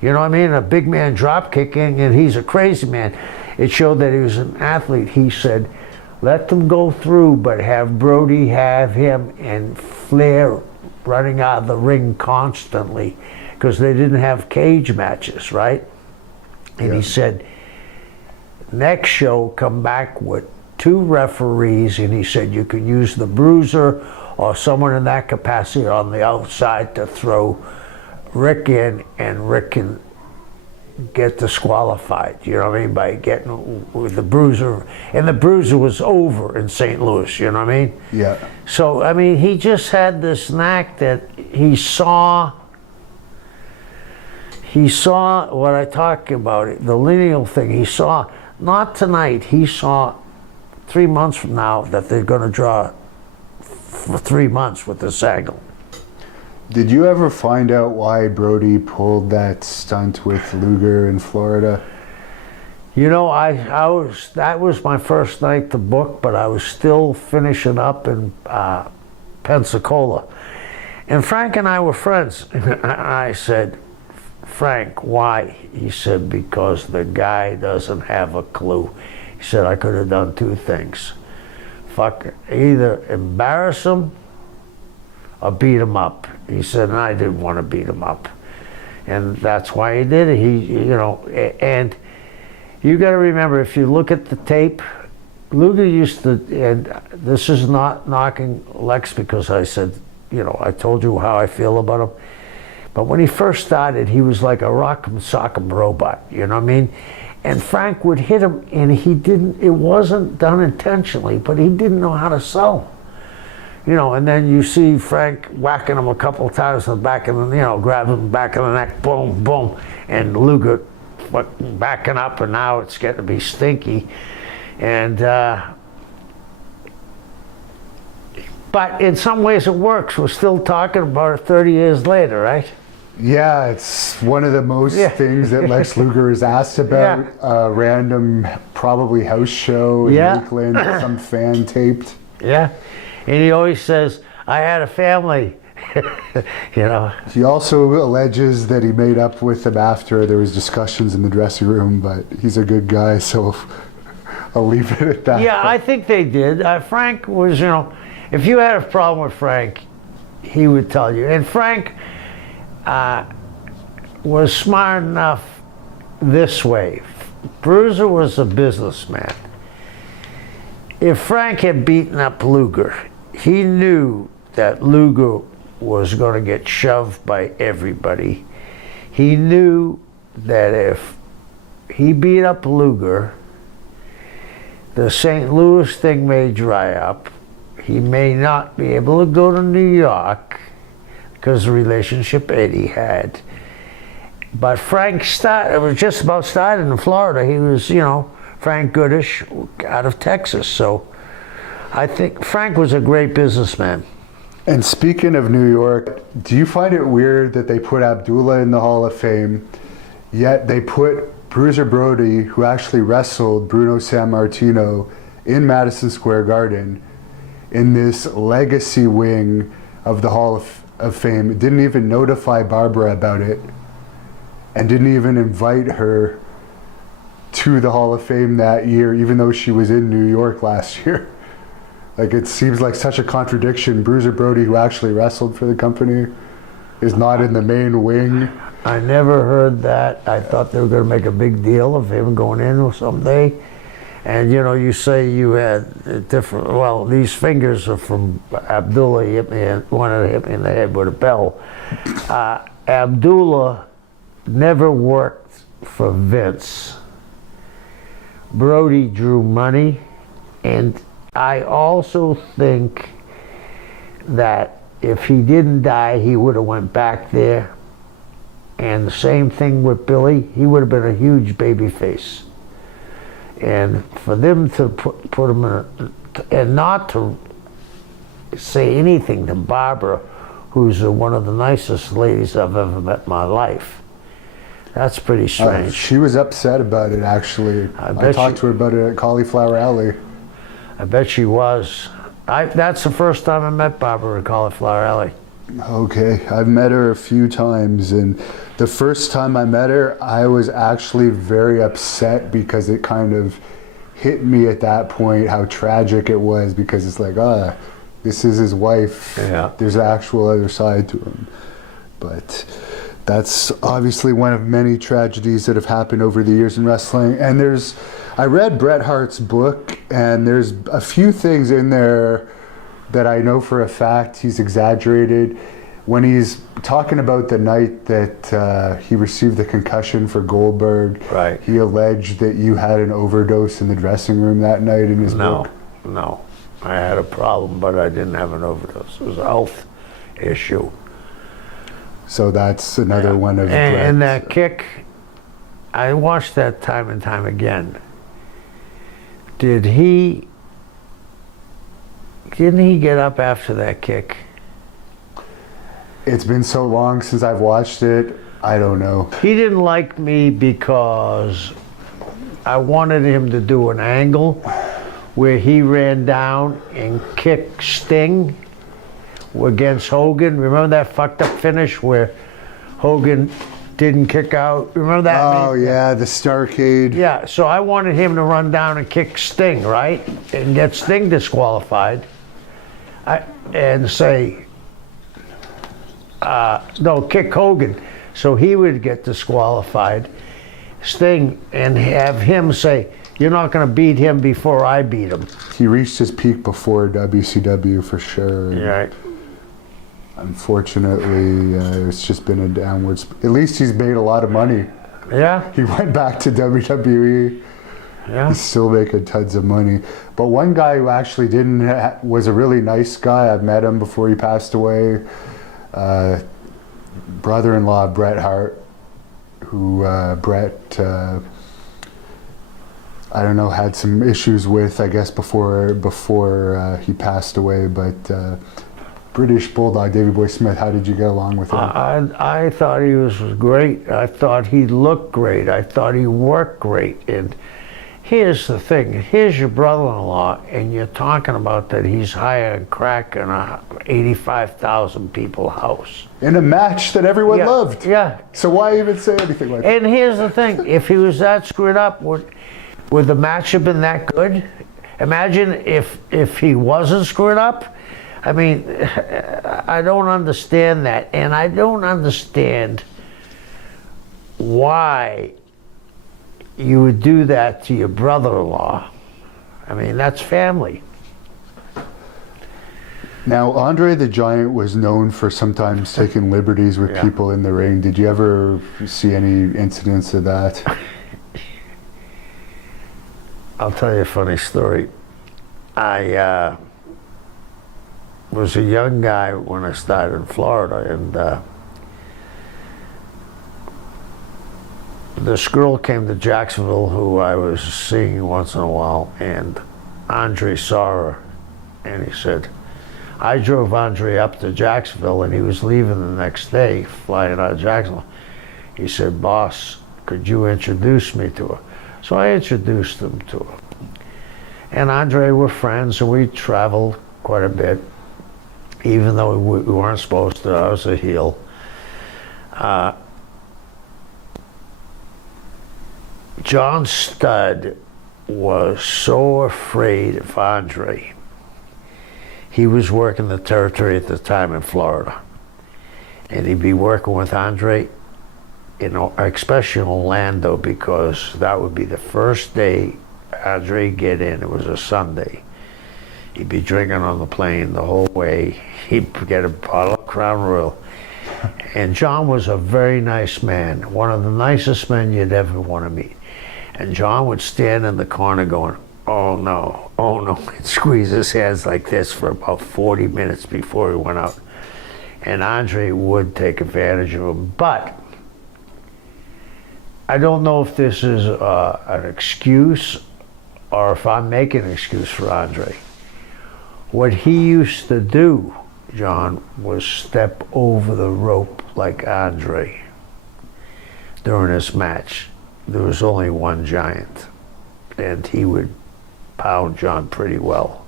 you know what I mean? A big man drop kicking, and he's a crazy man. It showed that he was an athlete. He said, let them go through, but have Brody have him and Flair running out of the ring constantly because they didn't have cage matches, right? And he said, next show, come back with 2 referees, and he said you could use the Bruiser or someone in that capacity on the outside to throw Rick in, and Rick can get disqualified, you know what I mean, by getting with the Bruiser. And the Bruiser was over in St. Louis, you know what I mean? Yeah. So, I mean, he just had this knack that he saw what I talk about, the lineal thing. He saw, not tonight, he saw 3 months from now that they're going to draw for 3 months with this angle. Did you ever find out why Brody pulled that stunt with Luger in Florida? You know, that was my first night to book, but I was still finishing up in Pensacola. And Frank and I were friends. I said, Frank, why? He said, because the guy doesn't have a clue. He said, I could have done 2 things. either embarrass him or beat him up. He said, and I didn't want to beat him up. And that's why he did it. And you got to remember, if you look at the tape, Luger used to, and this is not knocking Lex because I said, I told you how I feel about him. But when he first started, he was like a rock'em sock'em robot, you know what I mean? And Frank would hit him, and it wasn't done intentionally, but he didn't know how to sell. And then you see Frank whacking him a couple of times in the back of the, grabbing him back in the neck, boom, boom, and Luger backing up, and now it's getting to be stinky. And, but in some ways it works. We're still talking about it 30 years later, right? Yeah, it's one of the most things that Lex Luger is asked about. A random, probably house show in Lakeland, some fan taped. Yeah, and he always says, I had a family. He also alleges that he made up with them after there was discussions in the dressing room, but he's a good guy, so I'll leave it at that. Yeah, I think they did. Frank was, if you had a problem with Frank, he would tell you. And Frank was smart enough this way. Bruiser was a businessman. If Frank had beaten up Luger, he knew that Luger was going to get shoved by everybody. He knew that if he beat up Luger, the St. Louis thing may dry up. He may not be able to go to New York because of the relationship Eddie had. But Frank was just about started in Florida. He was, Frank Goodish out of Texas. So I think Frank was a great businessman. And speaking of New York, do you find it weird that they put Abdullah in the Hall of Fame, yet they put Bruiser Brody, who actually wrestled Bruno Sammartino in Madison Square Garden, in this legacy wing of the Hall of Fame, didn't even notify Barbara about it, and didn't even invite her to the Hall of Fame that year, even though she was in New York last year? Like, it seems like such a contradiction. Bruiser Brody, who actually wrestled for the company, is not in the main wing. I never heard that. I thought they were going to make a big deal of him going in someday. And you say you had different, these fingers are from Abdullah. He wanted to hit me in the head with a bell. Abdullah never worked for Vince. Brody drew money, and I also think that if he didn't die, he would have went back there. And the same thing with Billy, he would have been a huge baby face. And for them to put him in and not to say anything to Barbara, who's one of the nicest ladies I've ever met in my life, that's pretty strange. She was upset about it, actually. I talked to her about it at Cauliflower Alley. I bet she was. That's the first time I met Barbara at Cauliflower Alley. Okay, I've met her a few times, and the first time I met her, I was actually very upset because it kind of hit me at that point how tragic it was, because it's like, this is his wife. Yeah. There's an actual other side to him. But that's obviously one of many tragedies that have happened over the years in wrestling. And I read Bret Hart's book, and there's a few things in there that I know for a fact he's exaggerated. When he's talking about the night that he received the concussion for Goldberg, right, he alleged that you had an overdose in the dressing room that night in his book. No, I had a problem, but I didn't have an overdose. It was a health issue. So that's another one of and that kick, I watched that time and time again. Didn't he get up after that kick? It's been so long since I've watched it, I don't know. He didn't like me because I wanted him to do an angle where he ran down and kicked Sting against Hogan. Remember that fucked up finish where Hogan didn't kick out. Remember that? Oh yeah, the Starcade. Yeah, so I wanted him to run down and kick Sting, right? And get Sting disqualified. And say, no, kick Hogan. So he would get disqualified, Sting, and have him say, you're not going to beat him before I beat him. He reached his peak before WCW for sure. Right. Unfortunately, it's just been a downwards. At least he's made a lot of money. Yeah. He went back to WWE. Yeah. He's still making tons of money. But one guy who actually was a really nice guy. I've met him before he passed away. Brother-in-law Bret Hart, who Bret, I don't know, had some issues with, I guess, before he passed away. But British Bulldog, Davey Boy Smith, how did you get along with him? I thought he was great. I thought he looked great. I thought he worked great. And here's the thing. Here's your brother-in-law, and you're talking about that he's high on crack in a 85,000 people house. In a match that everyone loved. Yeah. So why even say anything like that? And here's the thing. If he was that screwed up, would the match have been that good? Imagine if he wasn't screwed up. I mean, I don't understand that. And I don't understand why you would do that to your brother-in-law. I mean, that's family. Now, Andre the Giant was known for sometimes taking liberties with people in the ring. Did you ever see any incidents of that? I'll tell you a funny story. I was a young guy when I started in Florida, and this girl came to Jacksonville who I was seeing once in a while, and Andre saw her, and he said, I drove Andre up to Jacksonville, and he was leaving the next day, flying out of Jacksonville. He said, boss, could you introduce me to her? So I introduced him to her. And Andre were friends, and we traveled quite a bit, even though we weren't supposed to. I was a heel. John Studd was so afraid of Andre. He was working the territory at the time in Florida. And he'd be working with Andre, especially in Orlando, because that would be the first day Andre'd get in. It was a Sunday. He'd be drinking on the plane the whole way. He'd get a bottle of Crown Royal. And John was a very nice man, one of the nicest men you'd ever want to meet. And John would stand in the corner going, oh no, and squeeze his hands like this for about 40 minutes before he went out. And Andre would take advantage of him. But I don't know if this is an excuse or if I'm making an excuse for Andre. What he used to do, John, was step over the rope like Andre during his match. There was only one giant, and he would pound John pretty well.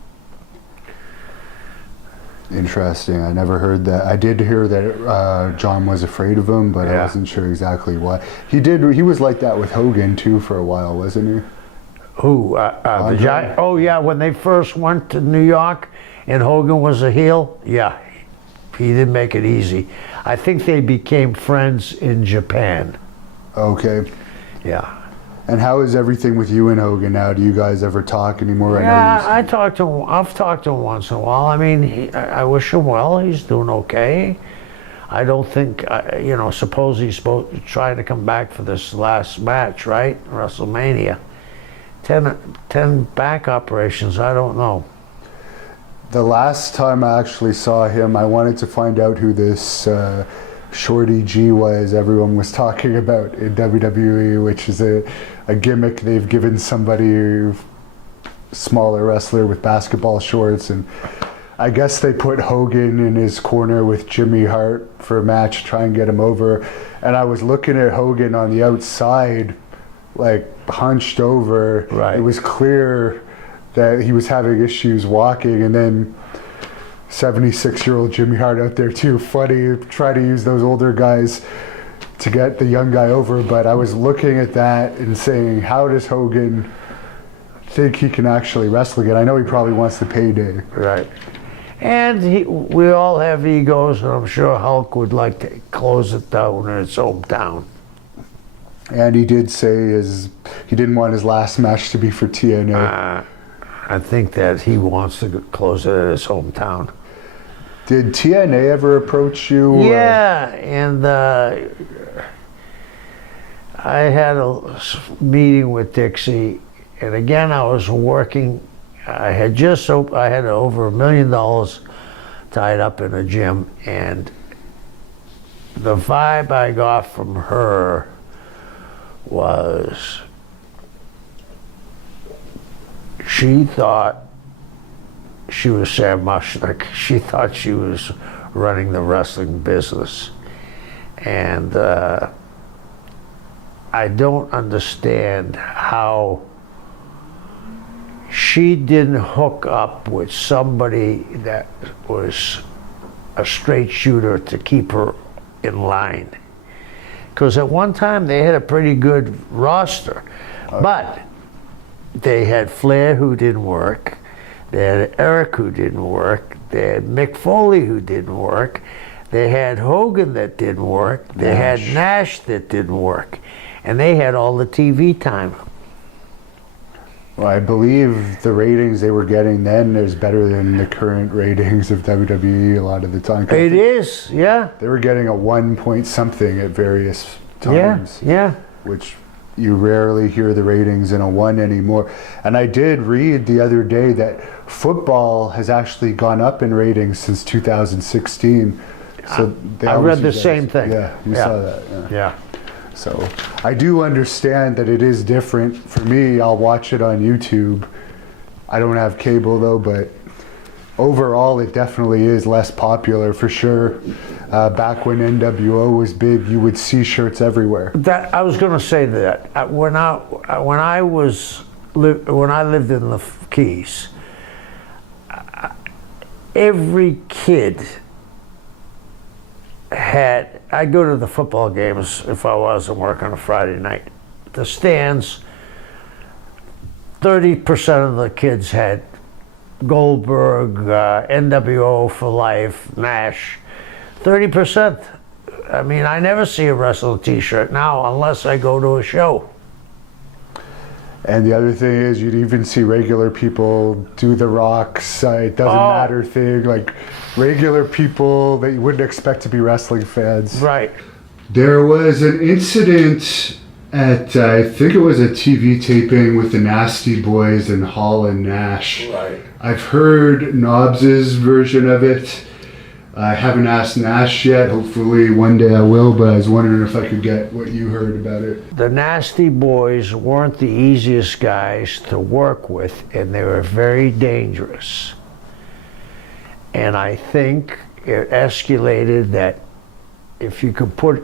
Interesting. I never heard that. I did hear that John was afraid of him, but I wasn't sure exactly why. He was like that with Hogan too for a while, wasn't he? Who? The giant? Oh yeah, when they first went to New York and Hogan was a heel, yeah, he didn't make it easy. I think they became friends in Japan. Okay. Yeah. And how is everything with you and Hogan now? Do you guys ever talk anymore? Yeah, I talk to him. I've talked to him once in a while. I mean, I wish him well. He's doing okay. I don't think, suppose he's trying to come back for this last match, right? WrestleMania. 10 back operations, I don't know. The last time I actually saw him, I wanted to find out who this Shorty G was everyone was talking about in WWE, which is a gimmick they've given somebody, smaller wrestler with basketball shorts, and I guess they put Hogan in his corner with Jimmy Hart for a match to try and get him over. And I was looking at Hogan on the outside, like hunched over. Right. It was clear that he was having issues walking, and then 76-year-old Jimmy Hart out there too. Funny, try to use those older guys to get the young guy over, but I was looking at that and saying, how does Hogan think he can actually wrestle again? I know he probably wants the payday. Right. And we all have egos, and I'm sure Hulk would like to close it down in its hometown. And he did say he didn't want his last match to be for TNA. I think that he wants to close it in his hometown. Did TNA ever approach you? Yeah, and I had a meeting with Dixie, and again I was working. I had over $1 million tied up in a gym, and the vibe I got from her was she thought she was Sam Mushnick. She thought she was running the wrestling business. And I don't understand how she didn't hook up with somebody that was a straight shooter to keep her in line. Because at one time they had a pretty good roster, but they had Flair who didn't work, they had Eric who didn't work, they had Mick Foley who didn't work, they had Hogan that didn't work, they had Nash that didn't work, and they had all the TV time. Well, I believe the ratings they were getting then is better than the current ratings of WWE a lot of the time. It is, yeah. They were getting a 1 point something at various times. Yeah. Which you rarely hear the ratings in a 1 anymore. And I did read the other day that football has actually gone up in ratings since 2016. So I read the same thing. Yeah, you saw that. Yeah. So I do understand that it is different. For me, I'll watch it on YouTube. I don't have cable though, but overall it definitely is less popular for sure. Back when NWO was big, you would see shirts everywhere. I was going to say that when I lived in the Keys, every kid I'd go to the football games if I wasn't working on a Friday night. The stands, 30% of the kids had Goldberg, NWO for life, Nash. 30%. I mean, I never see a wrestling t-shirt now unless I go to a show. And the other thing is, you'd even see regular people do the Rock's it doesn't matter thing, like regular people that you wouldn't expect to be wrestling fans. Right. There was an incident at, I think it was a TV taping with the Nasty Boys and Hall and Nash. Right. I've heard Nobbs's version of it. I haven't asked Nash yet. Hopefully one day I will, but I was wondering if I could get what you heard about it. The Nasty Boys weren't the easiest guys to work with, and they were very dangerous. And I think it escalated that if you could put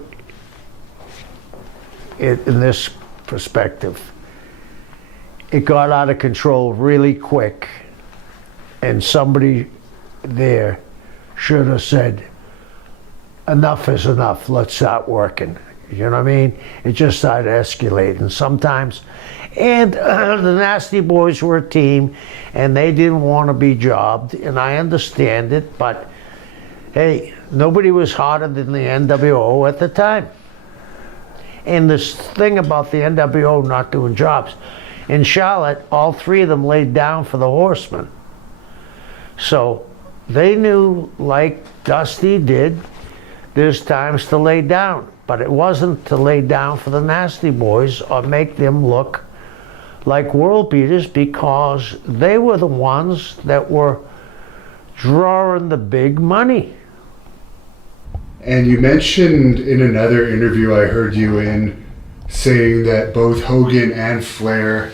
it in this perspective, it got out of control really quick, and somebody there should have said, enough is enough, let's start working. You know what I mean? It just started escalating sometimes. And the Nasty Boys were a team, and they didn't want to be jobbed, and I understand it, but hey, nobody was harder than the NWO at the time. And this thing about the NWO not doing jobs, in Charlotte, all three of them laid down for the Horsemen. So they knew, like Dusty did, there's times to lay down, but it wasn't to lay down for the Nasty Boys or make them look like world beaters, because they were the ones that were drawing the big money. And you mentioned in another interview I heard you in saying that both Hogan and Flair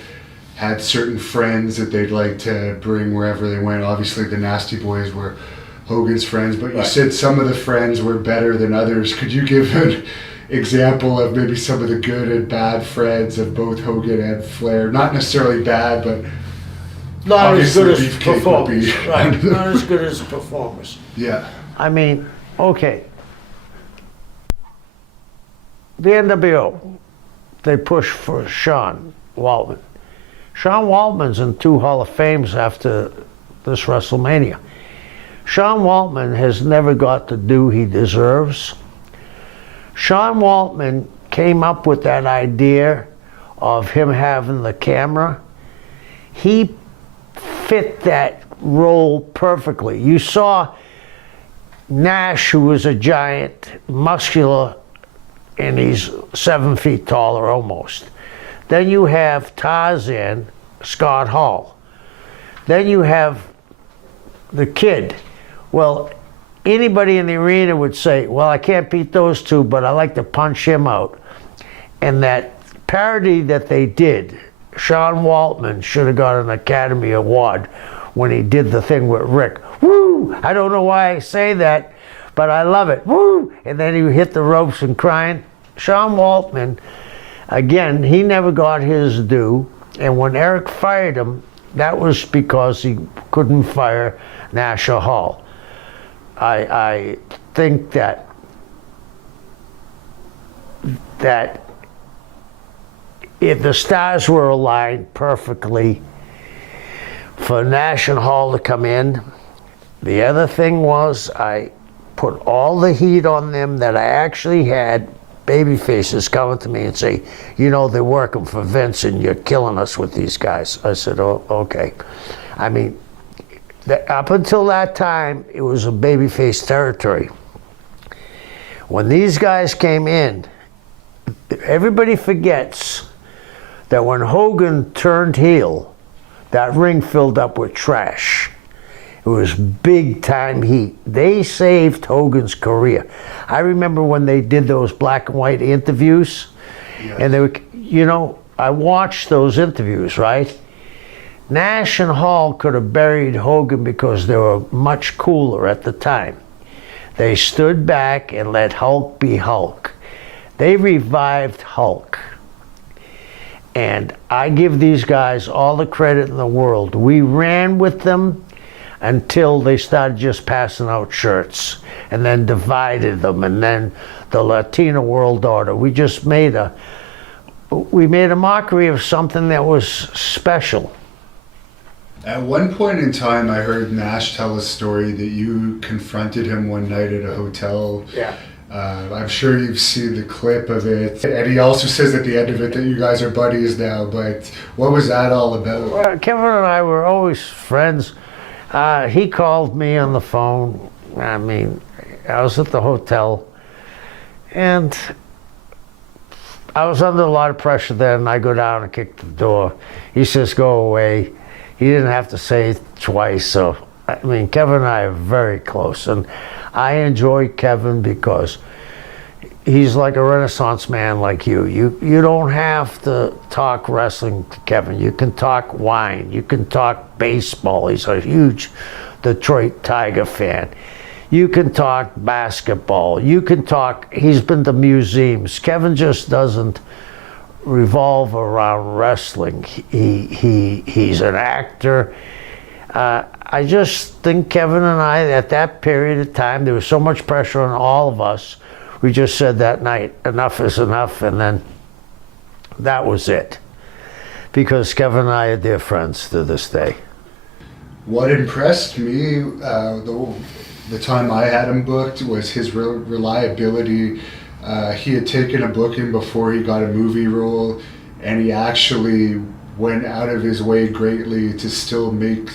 had certain friends that they'd like to bring wherever they went. Obviously the Nasty Boys were Hogan's friends, but you said some of the friends were better than others. Could you give an example of maybe some of the good and bad friends of both Hogan and Flair? Not necessarily bad, but not as good as performers. Right, not as good as performers. Yeah. I mean, okay. the NWO, they pushed for Sean Waltman. Sean Waltman's in 2 Hall of Fames after this WrestleMania. Sean Waltman has never got the due he deserves. Sean Waltman came up with that idea of him having the camera. He fit that role perfectly. You saw Nash, who was a giant, muscular, and he's 7 feet taller almost. Then you have Tarzan, Scott Hall. Then you have the Kid. Well, anybody in the arena would say, well, I can't beat those two, but I like to punch him out. And that parody that they did, Sean Waltman should have got an Academy Award when he did the thing with Rick. Woo! I don't know why I say that, but I love it. Woo! And then he hit the ropes and crying. Sean Waltman, again, he never got his due. And when Eric fired him, that was because he couldn't fire Nash or Hall. I think that if the stars were aligned perfectly for Nash and Hall to come in, the other thing was I put all the heat on them that I actually had baby faces coming to me and say, you know, they're working for Vince and you're killing us with these guys. I said, oh, okay. I mean, up until that time, it was a babyface territory. When these guys came in, everybody forgets that when Hogan turned heel, that ring filled up with trash. It was big time heat. They saved Hogan's career. I remember when they did those black and white interviews, yes. And they were, you know, I watched those interviews, right? Nash and Hall could have buried Hogan because they were much cooler at the time. They stood back and let Hulk be Hulk. They revived Hulk. And I give these guys all the credit in the world. We ran with them until they started just passing out shirts and then divided them, and then the Latino World Order. We just made a mockery of something that was special. At one point in time, I heard Nash tell a story that you confronted him one night at a hotel. Yeah. I'm sure you've seen the clip of it. And he also says at the end of it that you guys are buddies now, but what was that all about? Well, Kevin and I were always friends. He called me on the phone. I mean, I was at the hotel, and I was under a lot of pressure then. I go down and kick the door. He says, go away. He didn't have to say it twice. So, I mean, Kevin and I are very close. And I enjoy Kevin because he's like a Renaissance man like you. You don't have to talk wrestling to Kevin. You can talk wine. You can talk baseball. He's a huge Detroit Tiger fan. You can talk basketball. You can talk, he's been to museums. Kevin just doesn't revolve around wrestling. He's an actor. I just think Kevin and I, at that period of time, there was so much pressure on all of us. We just said that night, enough is enough, and then that was it. Because Kevin and I are dear friends to this day. What impressed me the time I had him booked was his reliability. He had taken a booking before he got a movie role, and he actually went out of his way greatly to still make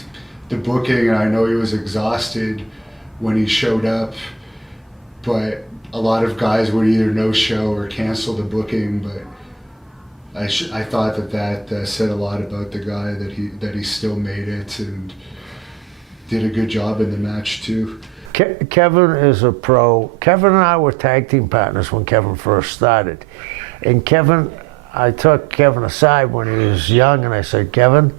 the booking. And I know he was exhausted when he showed up, but a lot of guys would either no-show or cancel the booking. But I thought that said a lot about the guy, that he still made it and did a good job in the match too. Kevin is a pro. Kevin and I were tag team partners when Kevin first started. And I took Kevin aside when he was young and I said, Kevin,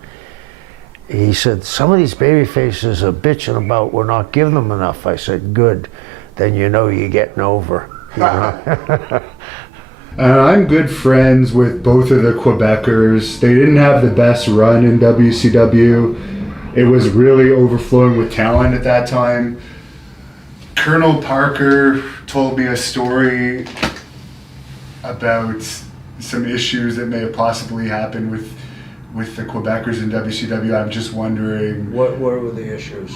he said, some of these baby faces are bitching about we're not giving them enough. I said, good, then you know you're getting over. You know? And I'm good friends with both of the Quebecers. They didn't have the best run in WCW. It was really overflowing with talent at that time. Colonel Parker told me a story about some issues that may have possibly happened with the Quebecers in WCW. I'm just wondering. What were the issues?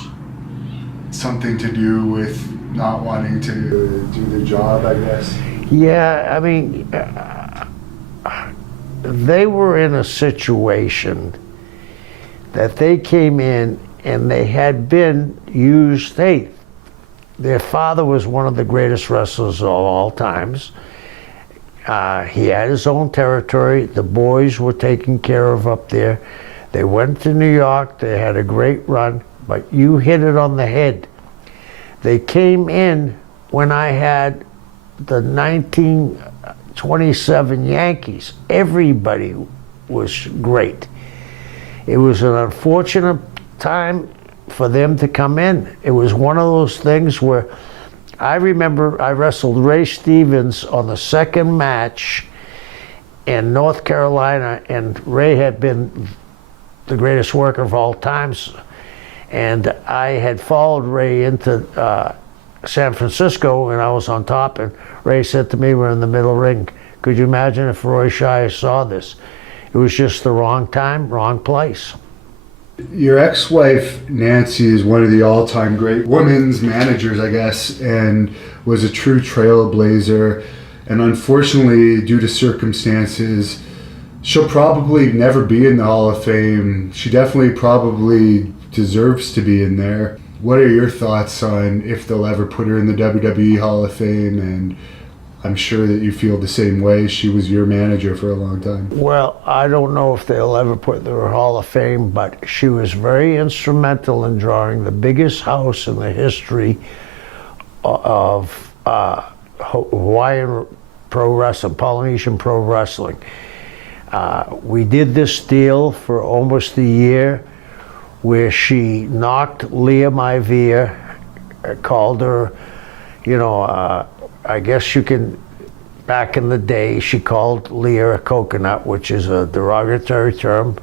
Something to do with not wanting to do the job, I guess. Yeah, I mean, they were in a situation that they came in and they had been used. Hey, their father was one of the greatest wrestlers of all times. He had his own territory. The boys were taken care of up there. They went to New York. They had a great run, but you hit it on the head. They came in when I had the 1927 Yankees. Everybody was great. It was an unfortunate time for them to come in. It was one of those things where I remember I wrestled Ray Stevens on the second match in North Carolina, and Ray had been the greatest worker of all times. And I had followed Ray into San Francisco, and I was on top, and Ray said to me, we're in the middle ring. Could you imagine if Roy Shire saw this? It was just the wrong time, wrong place. Your ex-wife, Nancy, is one of the all-time great women's managers, I guess, and was a true trailblazer. And unfortunately, due to circumstances, she'll probably never be in the Hall of Fame. She definitely probably deserves to be in there. What are your thoughts on if they'll ever put her in the WWE Hall of Fame? And I'm sure that you feel the same way. She was your manager for a long time. Well, I don't know if they'll ever put her in the Hall of Fame, but she was very instrumental in drawing the biggest house in the history of Hawaiian pro wrestling, Polynesian pro wrestling. We did this deal for almost a year where she knocked Leah Maivia, called her, you know, I guess you can, back in the day, she called Leah a coconut, which is a derogatory term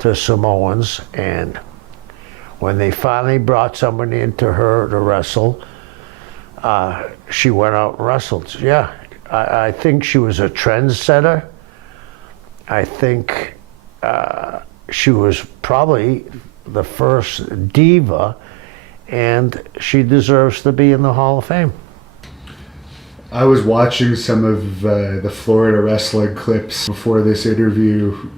to Samoans. And when they finally brought somebody into her to wrestle, she went out and wrestled. Yeah, I think she was a trendsetter. I think she was probably the first diva, and she deserves to be in the Hall of Fame. I was watching some of the Florida wrestling clips before this interview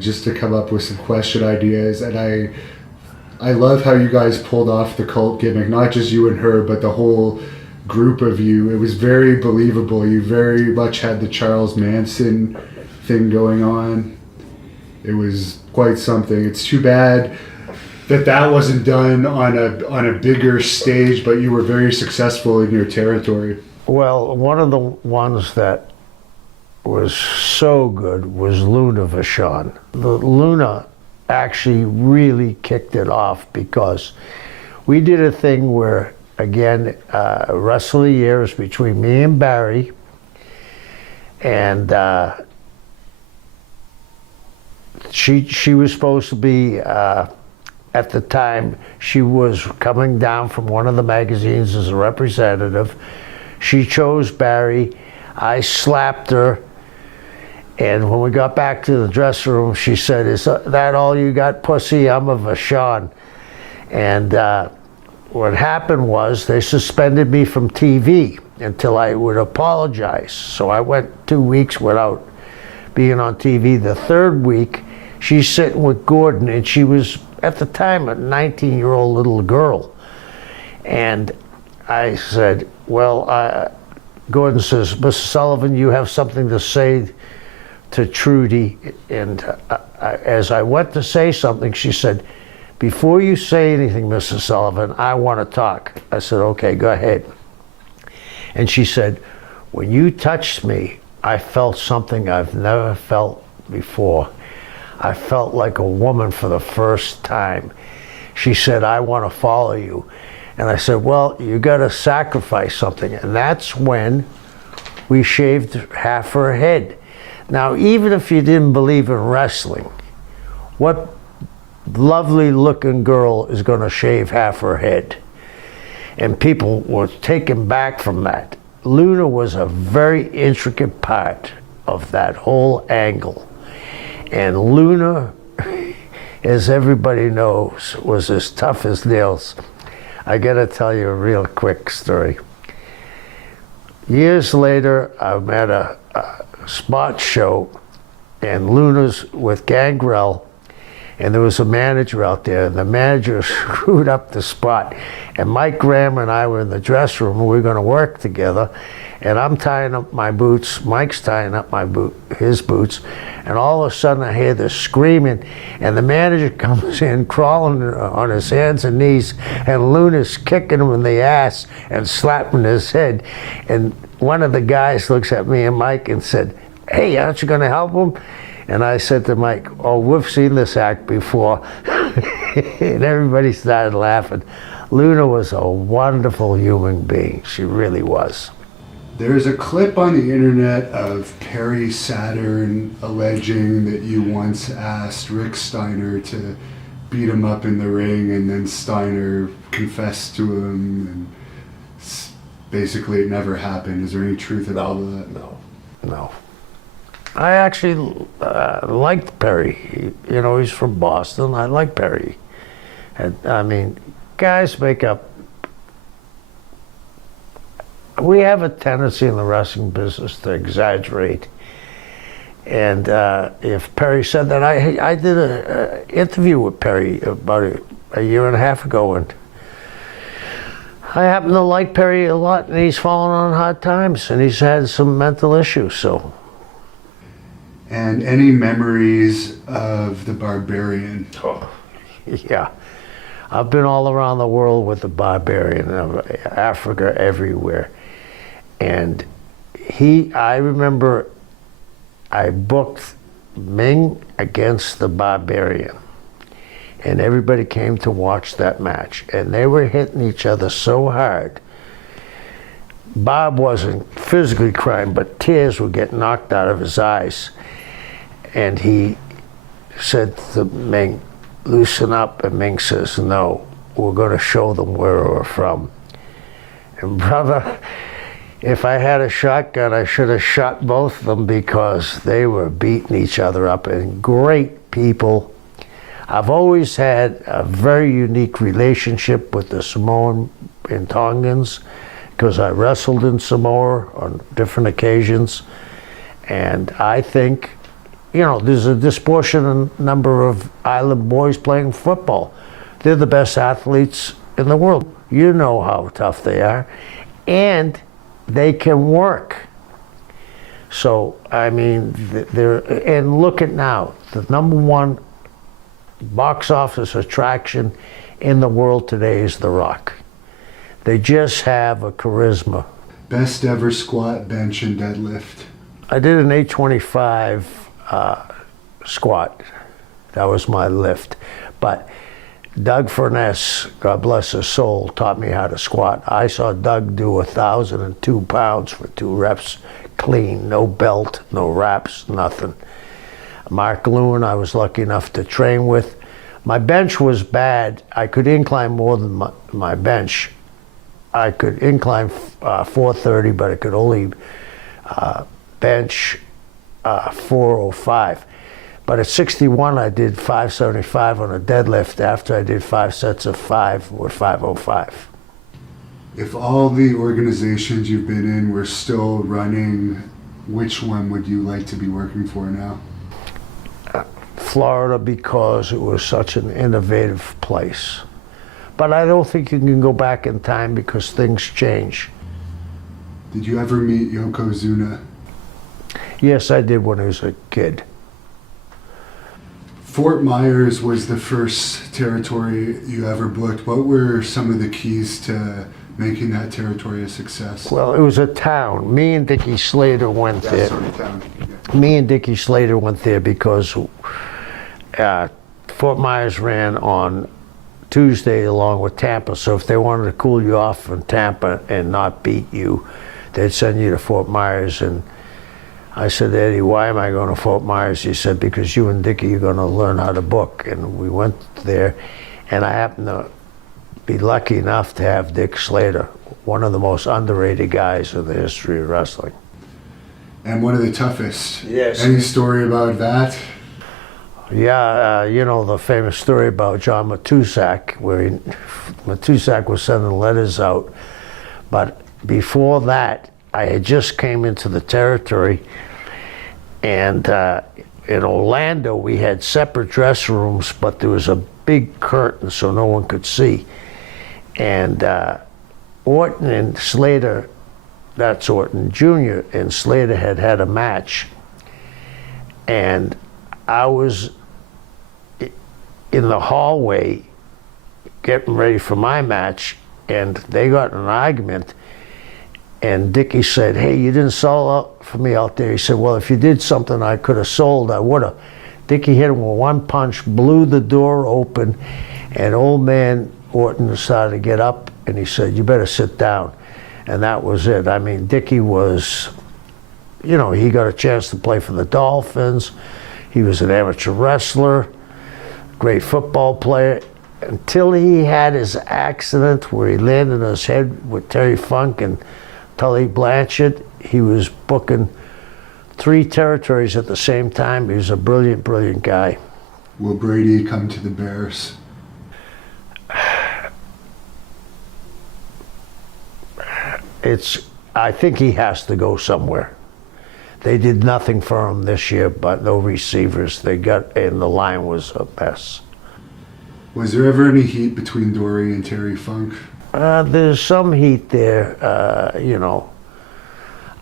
just to come up with some question ideas, and I love how you guys pulled off the cult gimmick, not just you and her, but the whole group of you. It was very believable. You very much had the Charles Manson thing going on. It was quite something. It's too bad that wasn't done on a bigger stage, but you were very successful in your territory. Well, one of the ones that was so good was Luna Vachon. The Luna actually really kicked it off because we did a thing where, again, Wrestle of the Year was between me and Barry, and she was supposed to be, at the time, she was coming down from one of the magazines as a representative. She chose Barry. I slapped her, and when we got back to the dressing room, she said, "Is that all you got, pussy? I'm a Vachon." And what happened was they suspended me from TV until I would apologize. So I went 2 weeks without being on TV. The third week, she's sitting with Gordon, and she was, at the time, a 19-year-old little girl. And I said, well, Gordon says, Mr. Sullivan, you have something to say to Trudy. And as I went to say something, she said, before you say anything, Mr. Sullivan, I want to talk. I said, okay, go ahead. And she said, when you touched me, I felt something I've never felt before. I felt like a woman for the first time. She said, I want to follow you. And I said, well, you got to sacrifice something. And that's when we shaved half her head. Now, even if you didn't believe in wrestling, what lovely looking girl is going to shave half her head? And people were taken back from that. Luna was a very intricate part of that whole angle. And Luna, as everybody knows, was as tough as nails. I gotta tell you a real quick story. Years later, I'm at a spot show, and Luna's with Gangrel, and there was a manager out there, and the manager screwed up the spot. And Mike Graham and I were in the dressing room, and we were gonna work together, and I'm tying up my boots, Mike's tying up his boots, and all of a sudden I hear this screaming, and the manager comes in crawling on his hands and knees, and Luna's kicking him in the ass and slapping his head. And one of the guys looks at me and Mike and said, "Hey, aren't you gonna help him?" And I said to Mike, "Oh, we've seen this act before." And everybody started laughing. Luna was a wonderful human being. She really was. There's a clip on the internet of Perry Saturn alleging that you once asked Rick Steiner to beat him up in the ring, and then Steiner confessed to him, and basically it never happened. Is there any truth in all of that? No. I actually liked Perry. You know, he's from Boston. I like Perry. And, I mean, guys make up. We have a tendency in the wrestling business to exaggerate. And if Perry said that, I did an interview with Perry about a year and a half ago, and I happen to like Perry a lot, and he's fallen on hard times, and he's had some mental issues, so. And any memories of the Barbarian? Oh, yeah. I've been all around the world with the Barbarian, Africa, everywhere. And I remember I booked Ming against the Barbarian. And everybody came to watch that match. And they were hitting each other so hard. Bob wasn't physically crying, but tears would get knocked out of his eyes. And he said to Ming, "Loosen up," and Ming says, "No, we're going to show them where we're from." And brother, if I had a shotgun, I should have shot both of them, because they were beating each other up, and great people. I've always had a very unique relationship with the Samoan and Tongans, because I wrestled in Samoa on different occasions. And I think, you know, there's a disproportionate number of island boys playing football. They're the best athletes in the world. You know how tough they are. And they can work. So, I mean, and look at now, the #1 box office attraction in the world today is The Rock. They just have a charisma. Best ever squat, bench, and deadlift? I did an 825 squat. That was my lift. But Doug Furness, God bless his soul, taught me how to squat. I saw Doug do 1,002 pounds for 2 reps, clean, no belt, no wraps, nothing. Mark Lewin, I was lucky enough to train with. My bench was bad. I could incline more than my bench. I could incline 430, but I could only bench 405. But at 61, I did 575 on a deadlift after I did 5 sets of 5 with 505. If all the organizations you've been in were still running, which one would you like to be working for now? Florida, because it was such an innovative place. But I don't think you can go back in time, because things change. Did you ever meet Yokozuna? Yes, I did when I was a kid. Fort Myers was the first territory you ever booked. What were some of the keys to making that territory a success? Well, it was a town. Me and Dickie Slater went there. Sort of town. Yeah. Me and Dickie Slater went there because Fort Myers ran on Tuesday along with Tampa. So if they wanted to cool you off from Tampa and not beat you, they'd send you to Fort Myers. And I said, "Eddie, why am I going to Fort Myers?" He said, "Because you and Dickie are going to learn how to book." And we went there, and I happened to be lucky enough to have Dick Slater one of the most underrated guys in the history of wrestling. And one of the toughest. Yes. Any story about that? Yeah, you know the famous story about John Matusak, where Matusak was sending letters out. But before that, I had just came into the territory, and in Orlando we had separate dress rooms, but there was a big curtain so no one could see. And Orton and Slater, that's Orton Jr., and Slater had a match. And I was in the hallway getting ready for my match, and they got in an argument, and Dickie said, "Hey, you didn't sell out for me out there." He said, "Well, if you did something I could have sold, I would have." Dickie hit him with one punch, blew the door open, and old man Orton started to get up, and he said, "You better sit down." And that was it. I mean, Dickie was, you know, he got a chance to play for the Dolphins. He was an amateur wrestler, great football player, until he had his accident where he landed on his head with Terry Funk and Tully Blanchard. He was booking 3 territories at the same time. He was a brilliant, brilliant guy. Will Brady come to the Bears? I think he has to go somewhere. They did nothing for him this year, but no receivers. They got, and the line was a mess. Was there ever any heat between Dory and Terry Funk? There's some heat there, you know.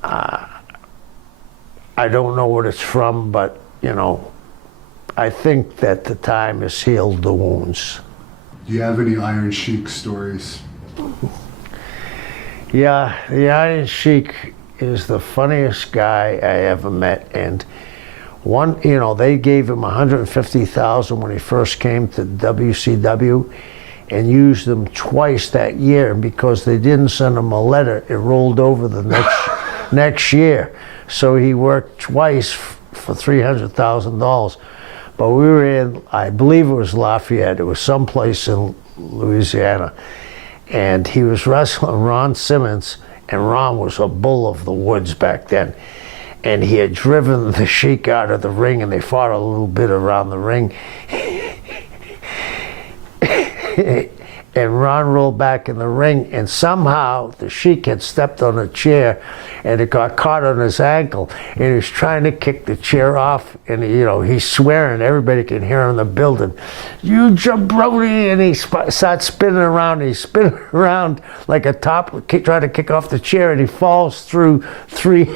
I don't know what it's from, but, you know, I think that the time has healed the wounds. Do you have any Iron Sheik stories? Yeah, the Iron Sheik is the funniest guy I ever met, and one, you know, they gave him $150,000 when he first came to WCW, and used him twice that year. And because they didn't send him a letter, it rolled over the next year. So he worked twice for $300,000. But we were in, I believe it was Lafayette. It was someplace in Louisiana, and he was wrestling Ron Simmons, and Ron was a bull of the woods back then. And he had driven the Sheik out of the ring, and they fought a little bit around the ring. And Ron rolled back in the ring, and somehow the Sheik had stepped on a chair, and it got caught on his ankle, and he was trying to kick the chair off, and you know, he's swearing, everybody can hear him in the building, "You jabroni," and he starts spinning around, and he's spinning around like a top, trying to kick off the chair, and he falls through three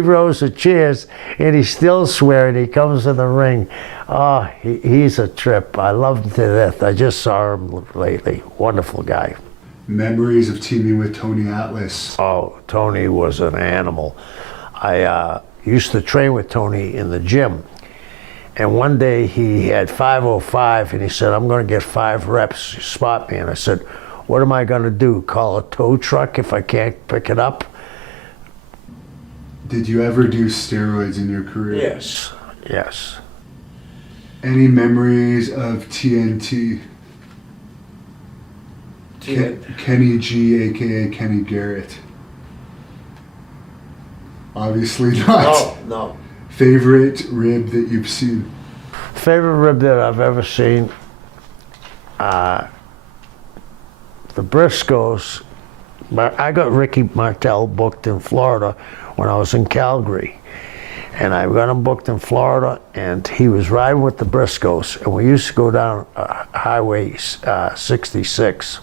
rows of chairs, and he's still swearing. He comes in the ring. Oh, he's a trip. I love him to death. I just saw him lately. Wonderful guy. Memories of teaming with Tony Atlas. Oh, Tony was an animal. I used to train with Tony in the gym, and one day he had 505, and he said, "I'm going to get 5 reps. Spot me." And I said, "What am I going to do? Call a tow truck if I can't pick it up?" Did you ever do steroids in your career? Yes, yes. Any memories of TNT? Kenny G, aka Kenny Garrett. Obviously not. No. Favorite rib that you've seen? Favorite rib that I've ever seen? The Briscoes. I got Ricky Martel booked in Florida when I was in Calgary. And I got him booked in Florida, and he was riding with the Briscoes, and we used to go down Highway 66,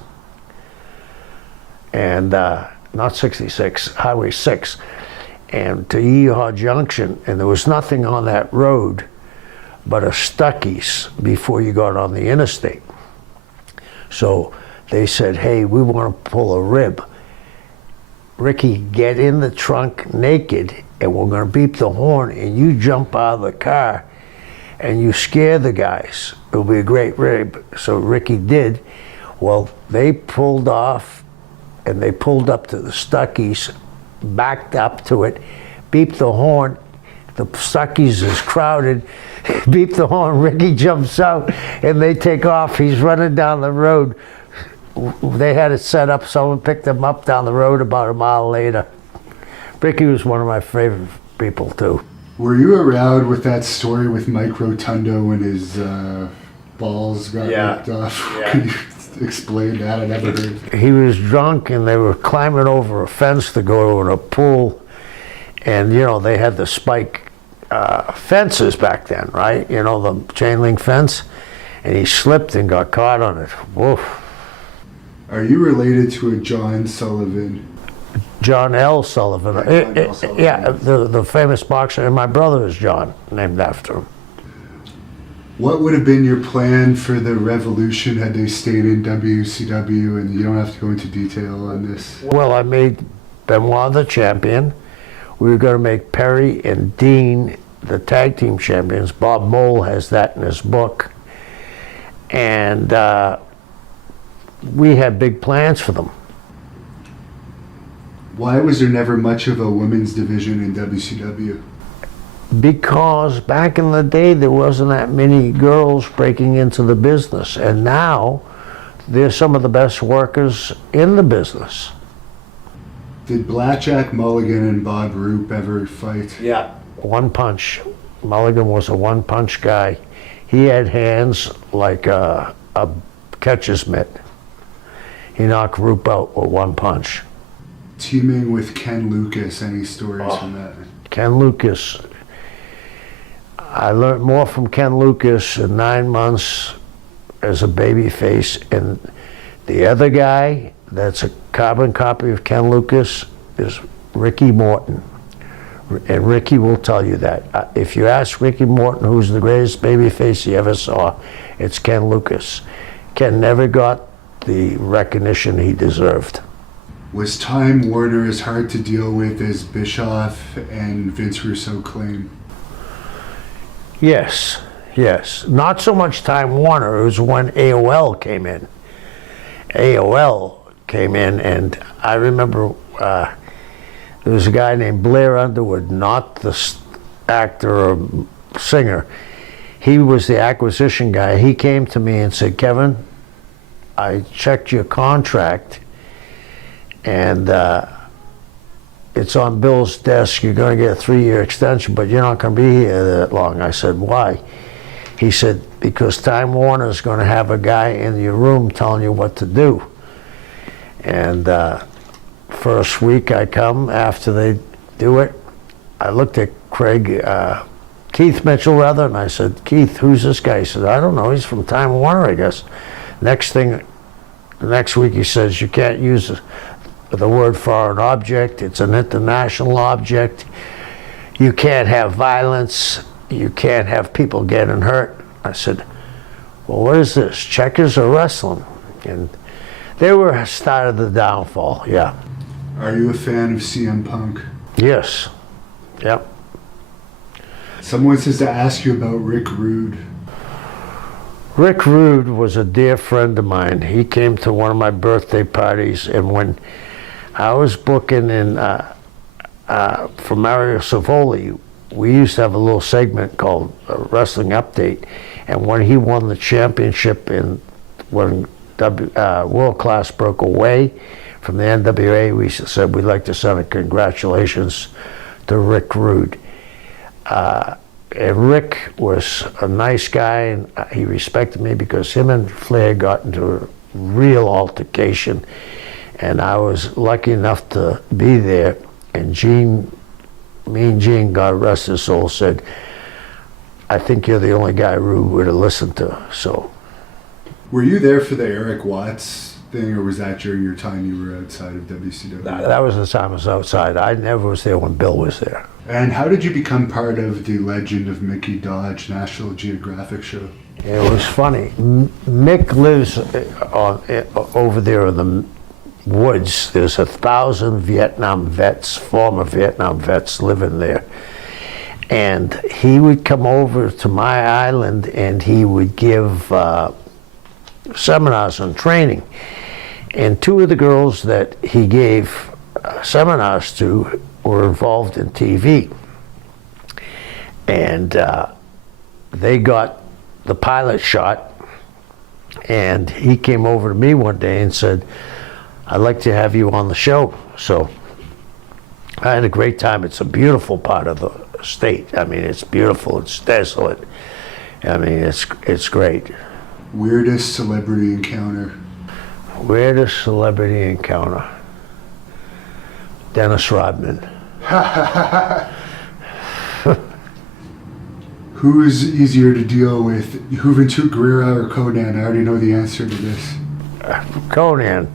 and not 66, Highway 6, and to Yeehaw Junction, and there was nothing on that road but a Stuckey's before you got on the interstate. So they said, "Hey, we want to pull a rib. Ricky, get in the trunk naked, and we're going to beep the horn, and you jump out of the car and you scare the guys. It'll be a great rib." So Ricky did. Well, they pulled off, and they pulled up to the Stuckey's, backed up to it, beeped the horn. The Stuckey's is crowded. Beep the horn, Ricky jumps out, and they take off. He's running down the road they had it set up. Someone picked them up down the road about a mile later. Ricky was one of my favorite people too. Were you around with that story with Mike Rotundo when his balls got ripped off? Yeah. Could you explain that? I never heard. He was drunk and they were climbing over a fence to go to a pool. And, you know, they had the spike fences back then, right? You know, the chain link fence. And he slipped and got caught on it. Woof. Are you related to a John Sullivan? John L. Sullivan. John L. Sullivan. Yeah, the famous boxer. And my brother is John, named after him. What would have been your plan for the Revolution had they stayed in WCW? And you don't have to go into detail on this. Well, I made Benoit the champion. We were going to make Perry and Dean the tag team champions. Bob Mole has that in his book. And we had big plans for them. Why was there never much of a women's division in WCW? Because back in the day, there wasn't that many girls breaking into the business. And now, they're some of the best workers in the business. Did Blackjack Mulligan and Bob Roop ever fight? Yeah. One punch. Mulligan was a one punch guy. He had hands like a catcher's mitt. He knocked Roop out with one punch. Teaming with Ken Lucas, any stories from that? Ken Lucas. I learned more from Ken Lucas in 9 months as a babyface. And the other guy that's a carbon copy of Ken Lucas is Ricky Morton. And Ricky will tell you that. If you ask Ricky Morton who's the greatest babyface he ever saw, it's Ken Lucas. Ken never got the recognition he deserved. Was Time Warner as hard to deal with as Bischoff and Vince Russo claim? Yes, yes. Not so much Time Warner. It was when AOL came in. AOL came in, and I remember there was a guy named Blair Underwood, not the actor or singer. He was the acquisition guy. He came to me and said, Kevin, I checked your contract, and it's on Bill's desk. You're going to get a 3-year extension, but you're not going to be here that long. I said, why? He said, because Time Warner is going to have a guy in your room telling you what to do. And first week I come, after they do it, I looked at Keith Mitchell rather, and I said, Keith, who's this guy? He said, I don't know, he's from Time Warner, I guess. Next week he says, you can't use the word foreign object, it's an international object. You can't have violence, you can't have people getting hurt. I said, well, what is this, checkers or wrestling? And they were started the downfall, yeah. Are you a fan of CM Punk? Yes, yep. Someone says to ask you about Rick Rude. Rick Rude was a dear friend of mine. He came to one of my birthday parties, and when I was booking in for Mario Savoli, we used to have a little segment called Wrestling Update, and when he won the championship when World Class broke away from the NWA, we said we'd like to send a congratulations to Rick Rude. And Rick was a nice guy, and he respected me because him and Flair got into a real altercation, and I was lucky enough to be there. And Mean Gene, God rest his soul, said, I think you're the only guy Rude would have listened to. So, were you there for the Eric Watts thing, or was that during your time you were outside of WCW? that was the time I was outside. I never was there when Bill was there. And how did you become part of the Legend of Mickey Dodge National Geographic show? It was funny. Mick lives over there in the woods. There's 1,000 Vietnam vets, former Vietnam vets living there. And he would come over to my island and he would give seminars on training. And 2 of the girls that he gave seminars to were involved in TV. And they got the pilot shot And he came over to me one day and said, "I'd like to have you on the show." So I had a great time. It's a beautiful part of the state. I mean, it's beautiful. It's desolate. I mean, it's great. Weirdest celebrity encounter? Weirdest celebrity encounter? Dennis Rodman. Who's easier to deal with, Juventud Guerrera or Conan? I already know the answer to this. Conan.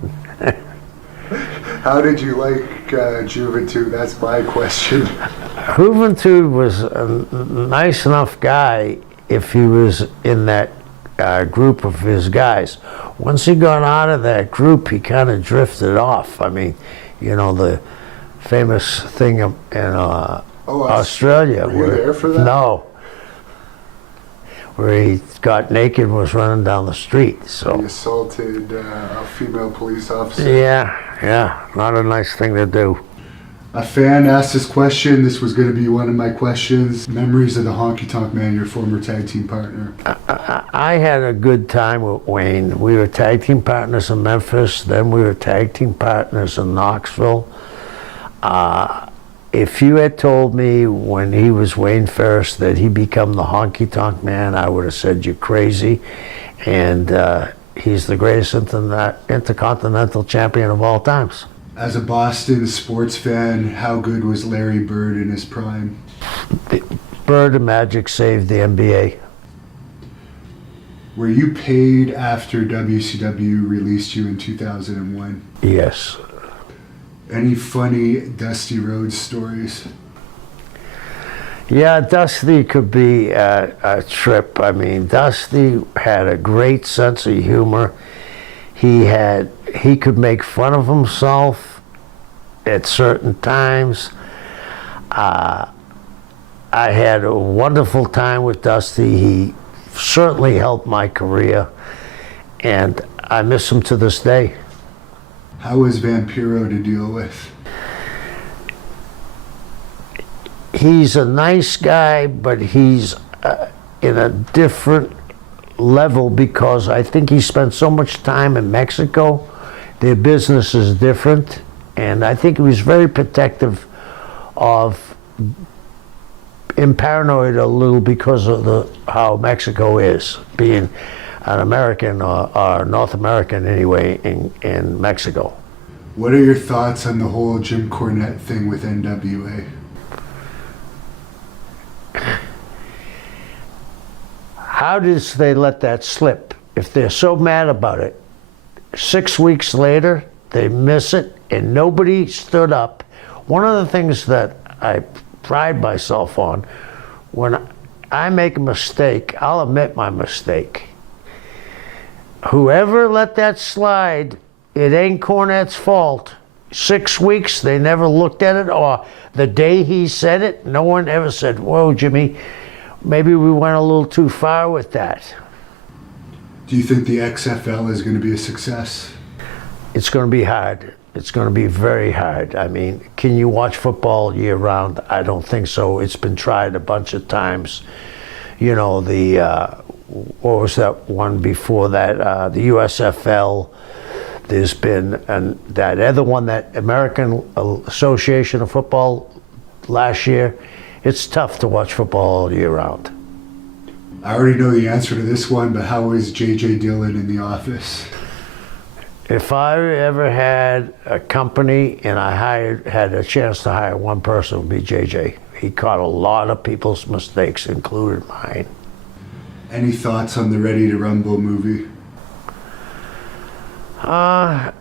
How did you like Juventud? That's my question. Juventud was a nice enough guy if he was in that group of his guys. Once he got out of that group, he kind of drifted off. I mean, you know, the famous thing in Australia. Were you there for that? No. Where he got naked and was running down the street. So He assaulted a female police officer. Yeah, not a nice thing to do. A fan asked this question. This was going to be one of my questions. Memories of the Honky Tonk Man, your former tag team partner. I had a good time with Wayne. We were tag team partners in Memphis, then we were tag team partners in Knoxville. If you had told me when he was Wayne Ferris that he'd become the Honky Tonk Man, I would have said you're crazy. And he's the greatest intercontinental champion of all times. As a Boston sports fan, how good was Larry Bird in his prime? Bird and Magic saved the NBA. Were you paid after WCW released you in 2001? Yes. Any funny Dusty Rhodes stories? Yeah, Dusty could be a trip. I mean, Dusty had a great sense of humor. He could make fun of himself at certain times. I had a wonderful time with Dusty. He certainly helped my career, and I miss him to this day. How was Vampiro to deal with? He's a nice guy, but he's in a different level because I think he spent so much time in Mexico. Their business is different, and I think he was very protective of, and paranoid a little because of how Mexico is, being an American or North American anyway in Mexico. What are your thoughts on the whole Jim Cornette thing with NWA? How did they let that slip? If they're so mad about it, 6 weeks later, they miss it and nobody stood up. One of the things that I pride myself on, when I make a mistake, I'll admit my mistake. Whoever let that slide, it ain't Cornette's fault. 6 weeks, they never looked at it, or the day he said it, no one ever said, "Whoa, Jimmy, maybe we went a little too far with that." Do you think the XFL is going to be a success? It's going to be hard. It's going to be very hard. I mean, can you watch football year round? I don't think so. It's been tried a bunch of times. You know, what was that one before that? The USFL. There's been that other one, that American Association of Football last year. It's tough to watch football all year round. I already know the answer to this one, but how is J.J. Dillon in the office? If I ever had a company and I had a chance to hire one person, it would be J.J. He caught a lot of people's mistakes, including mine. Any thoughts on the Ready to Rumble movie? I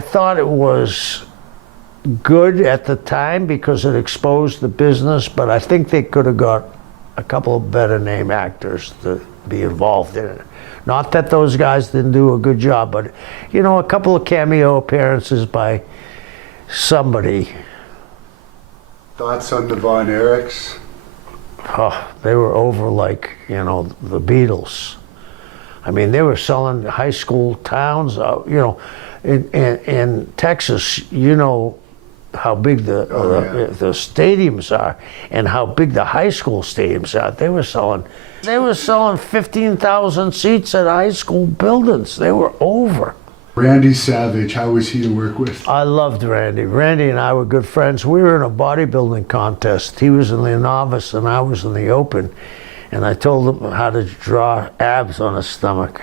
thought it was good at the time because it exposed the business, but I think they could have got a couple of better name actors to be involved in it. Not that those guys didn't do a good job, but you know, a couple of cameo appearances by somebody. Thoughts on the Von Erichs? Oh, they were over like, you know, the Beatles. I mean, they were selling high school towns. You know, in Texas, you know, how big the stadiums are and how big the high school stadiums are. They were selling 15,000 seats at high school buildings. They were over. Randy Savage, how was he to work with? I loved Randy. Randy and I were good friends. We were in a bodybuilding contest. He was in the novice and I was in the open. And I told him how to draw abs on his stomach.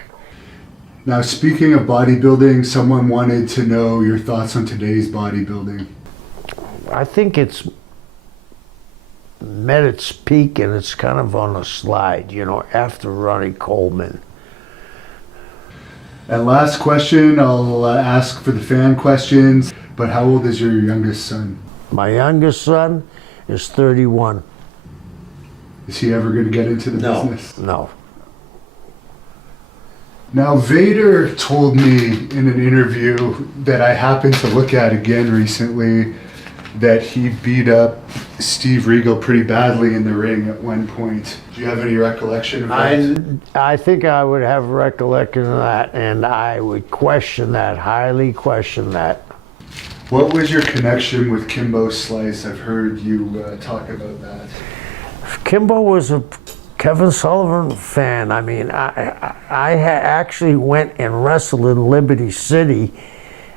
Now, speaking of bodybuilding, someone wanted to know your thoughts on today's bodybuilding. I think it's met its peak and it's kind of on a slide, you know, after Ronnie Coleman. And last question, I'll ask for the fan questions, but how old is your youngest son? My youngest son is 31. Is he ever going to get into the business? No. Now, Vader told me in an interview that I happened to look at again recently that he beat up Steve Regal pretty badly in the ring at one point. Do you have any recollection of that? I think I would have recollection of that, and I would question that, highly question that. What was your connection with Kimbo Slice? I've heard you talk about that. Kimbo was a Kevin Sullivan fan. I mean, I actually went and wrestled in Liberty City,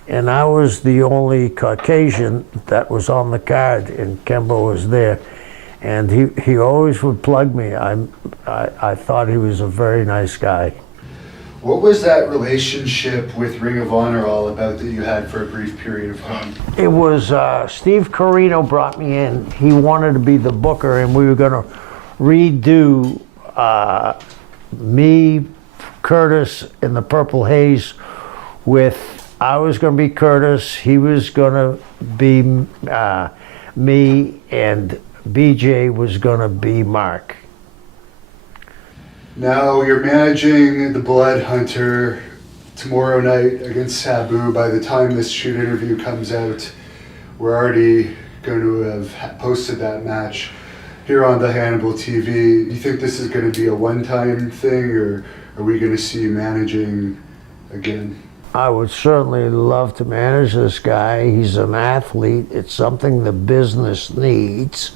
and I was the only Caucasian that was on the card, and Kimbo was there. And he always would plug me. I thought he was a very nice guy. What was that relationship with Ring of Honor all about that you had for a brief period of time? It was Steve Corino brought me in. He wanted to be the booker, and we were going to redo me, Curtis, in the Purple Haze with, I was going to be Curtis, he was going to be me, and BJ was going to be Mark. Now you're managing the Blood Hunter tomorrow night against Sabu. By the time this shoot interview comes out, we're already going to have posted that match here on the Hannibal TV. Do you think this is going to be a one-time thing, or are we going to see you managing again? I would certainly love to manage this guy. He's an athlete. It's something the business needs.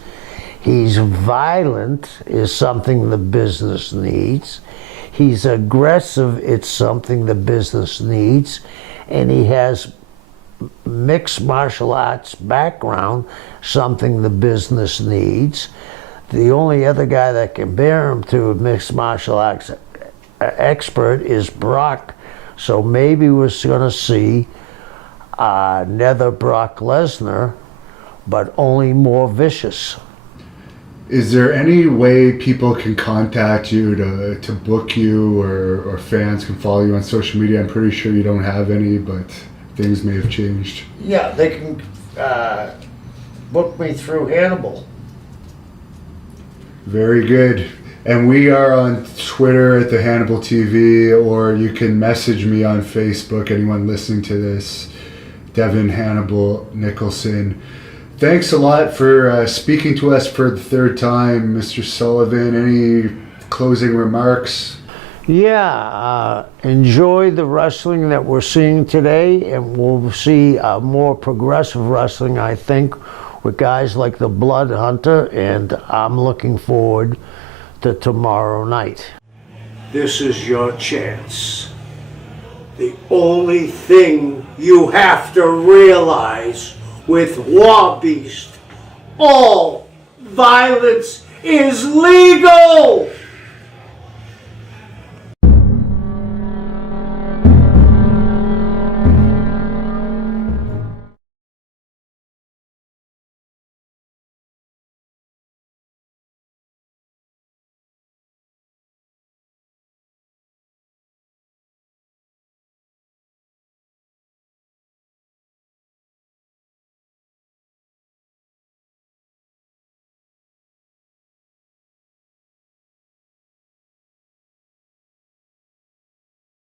He's violent, is something the business needs. He's aggressive, it's something the business needs. And he has mixed martial arts background, something the business needs. The only other guy that can compare him to a mixed martial arts expert is Brock. So maybe we're going to see another Brock Lesnar, but only more vicious. Is there any way people can contact you to book you, or fans can follow you on social media? I'm pretty sure you don't have any, but things may have changed. Yeah, they can book me through Hannibal. Very good. And we are on Twitter at the Hannibal TV, or you can message me on Facebook, anyone listening to this, Devin Hannibal Nicholson. Thanks a lot for speaking to us for the third time, Mr. Sullivan. Any closing remarks? Yeah, enjoy the wrestling that we're seeing today, and we'll see more progressive wrestling, I think, with guys like the Blood Hunter, and I'm looking forward to tomorrow night. This is your chance. The only thing you have to realize with War Beast, all violence is legal!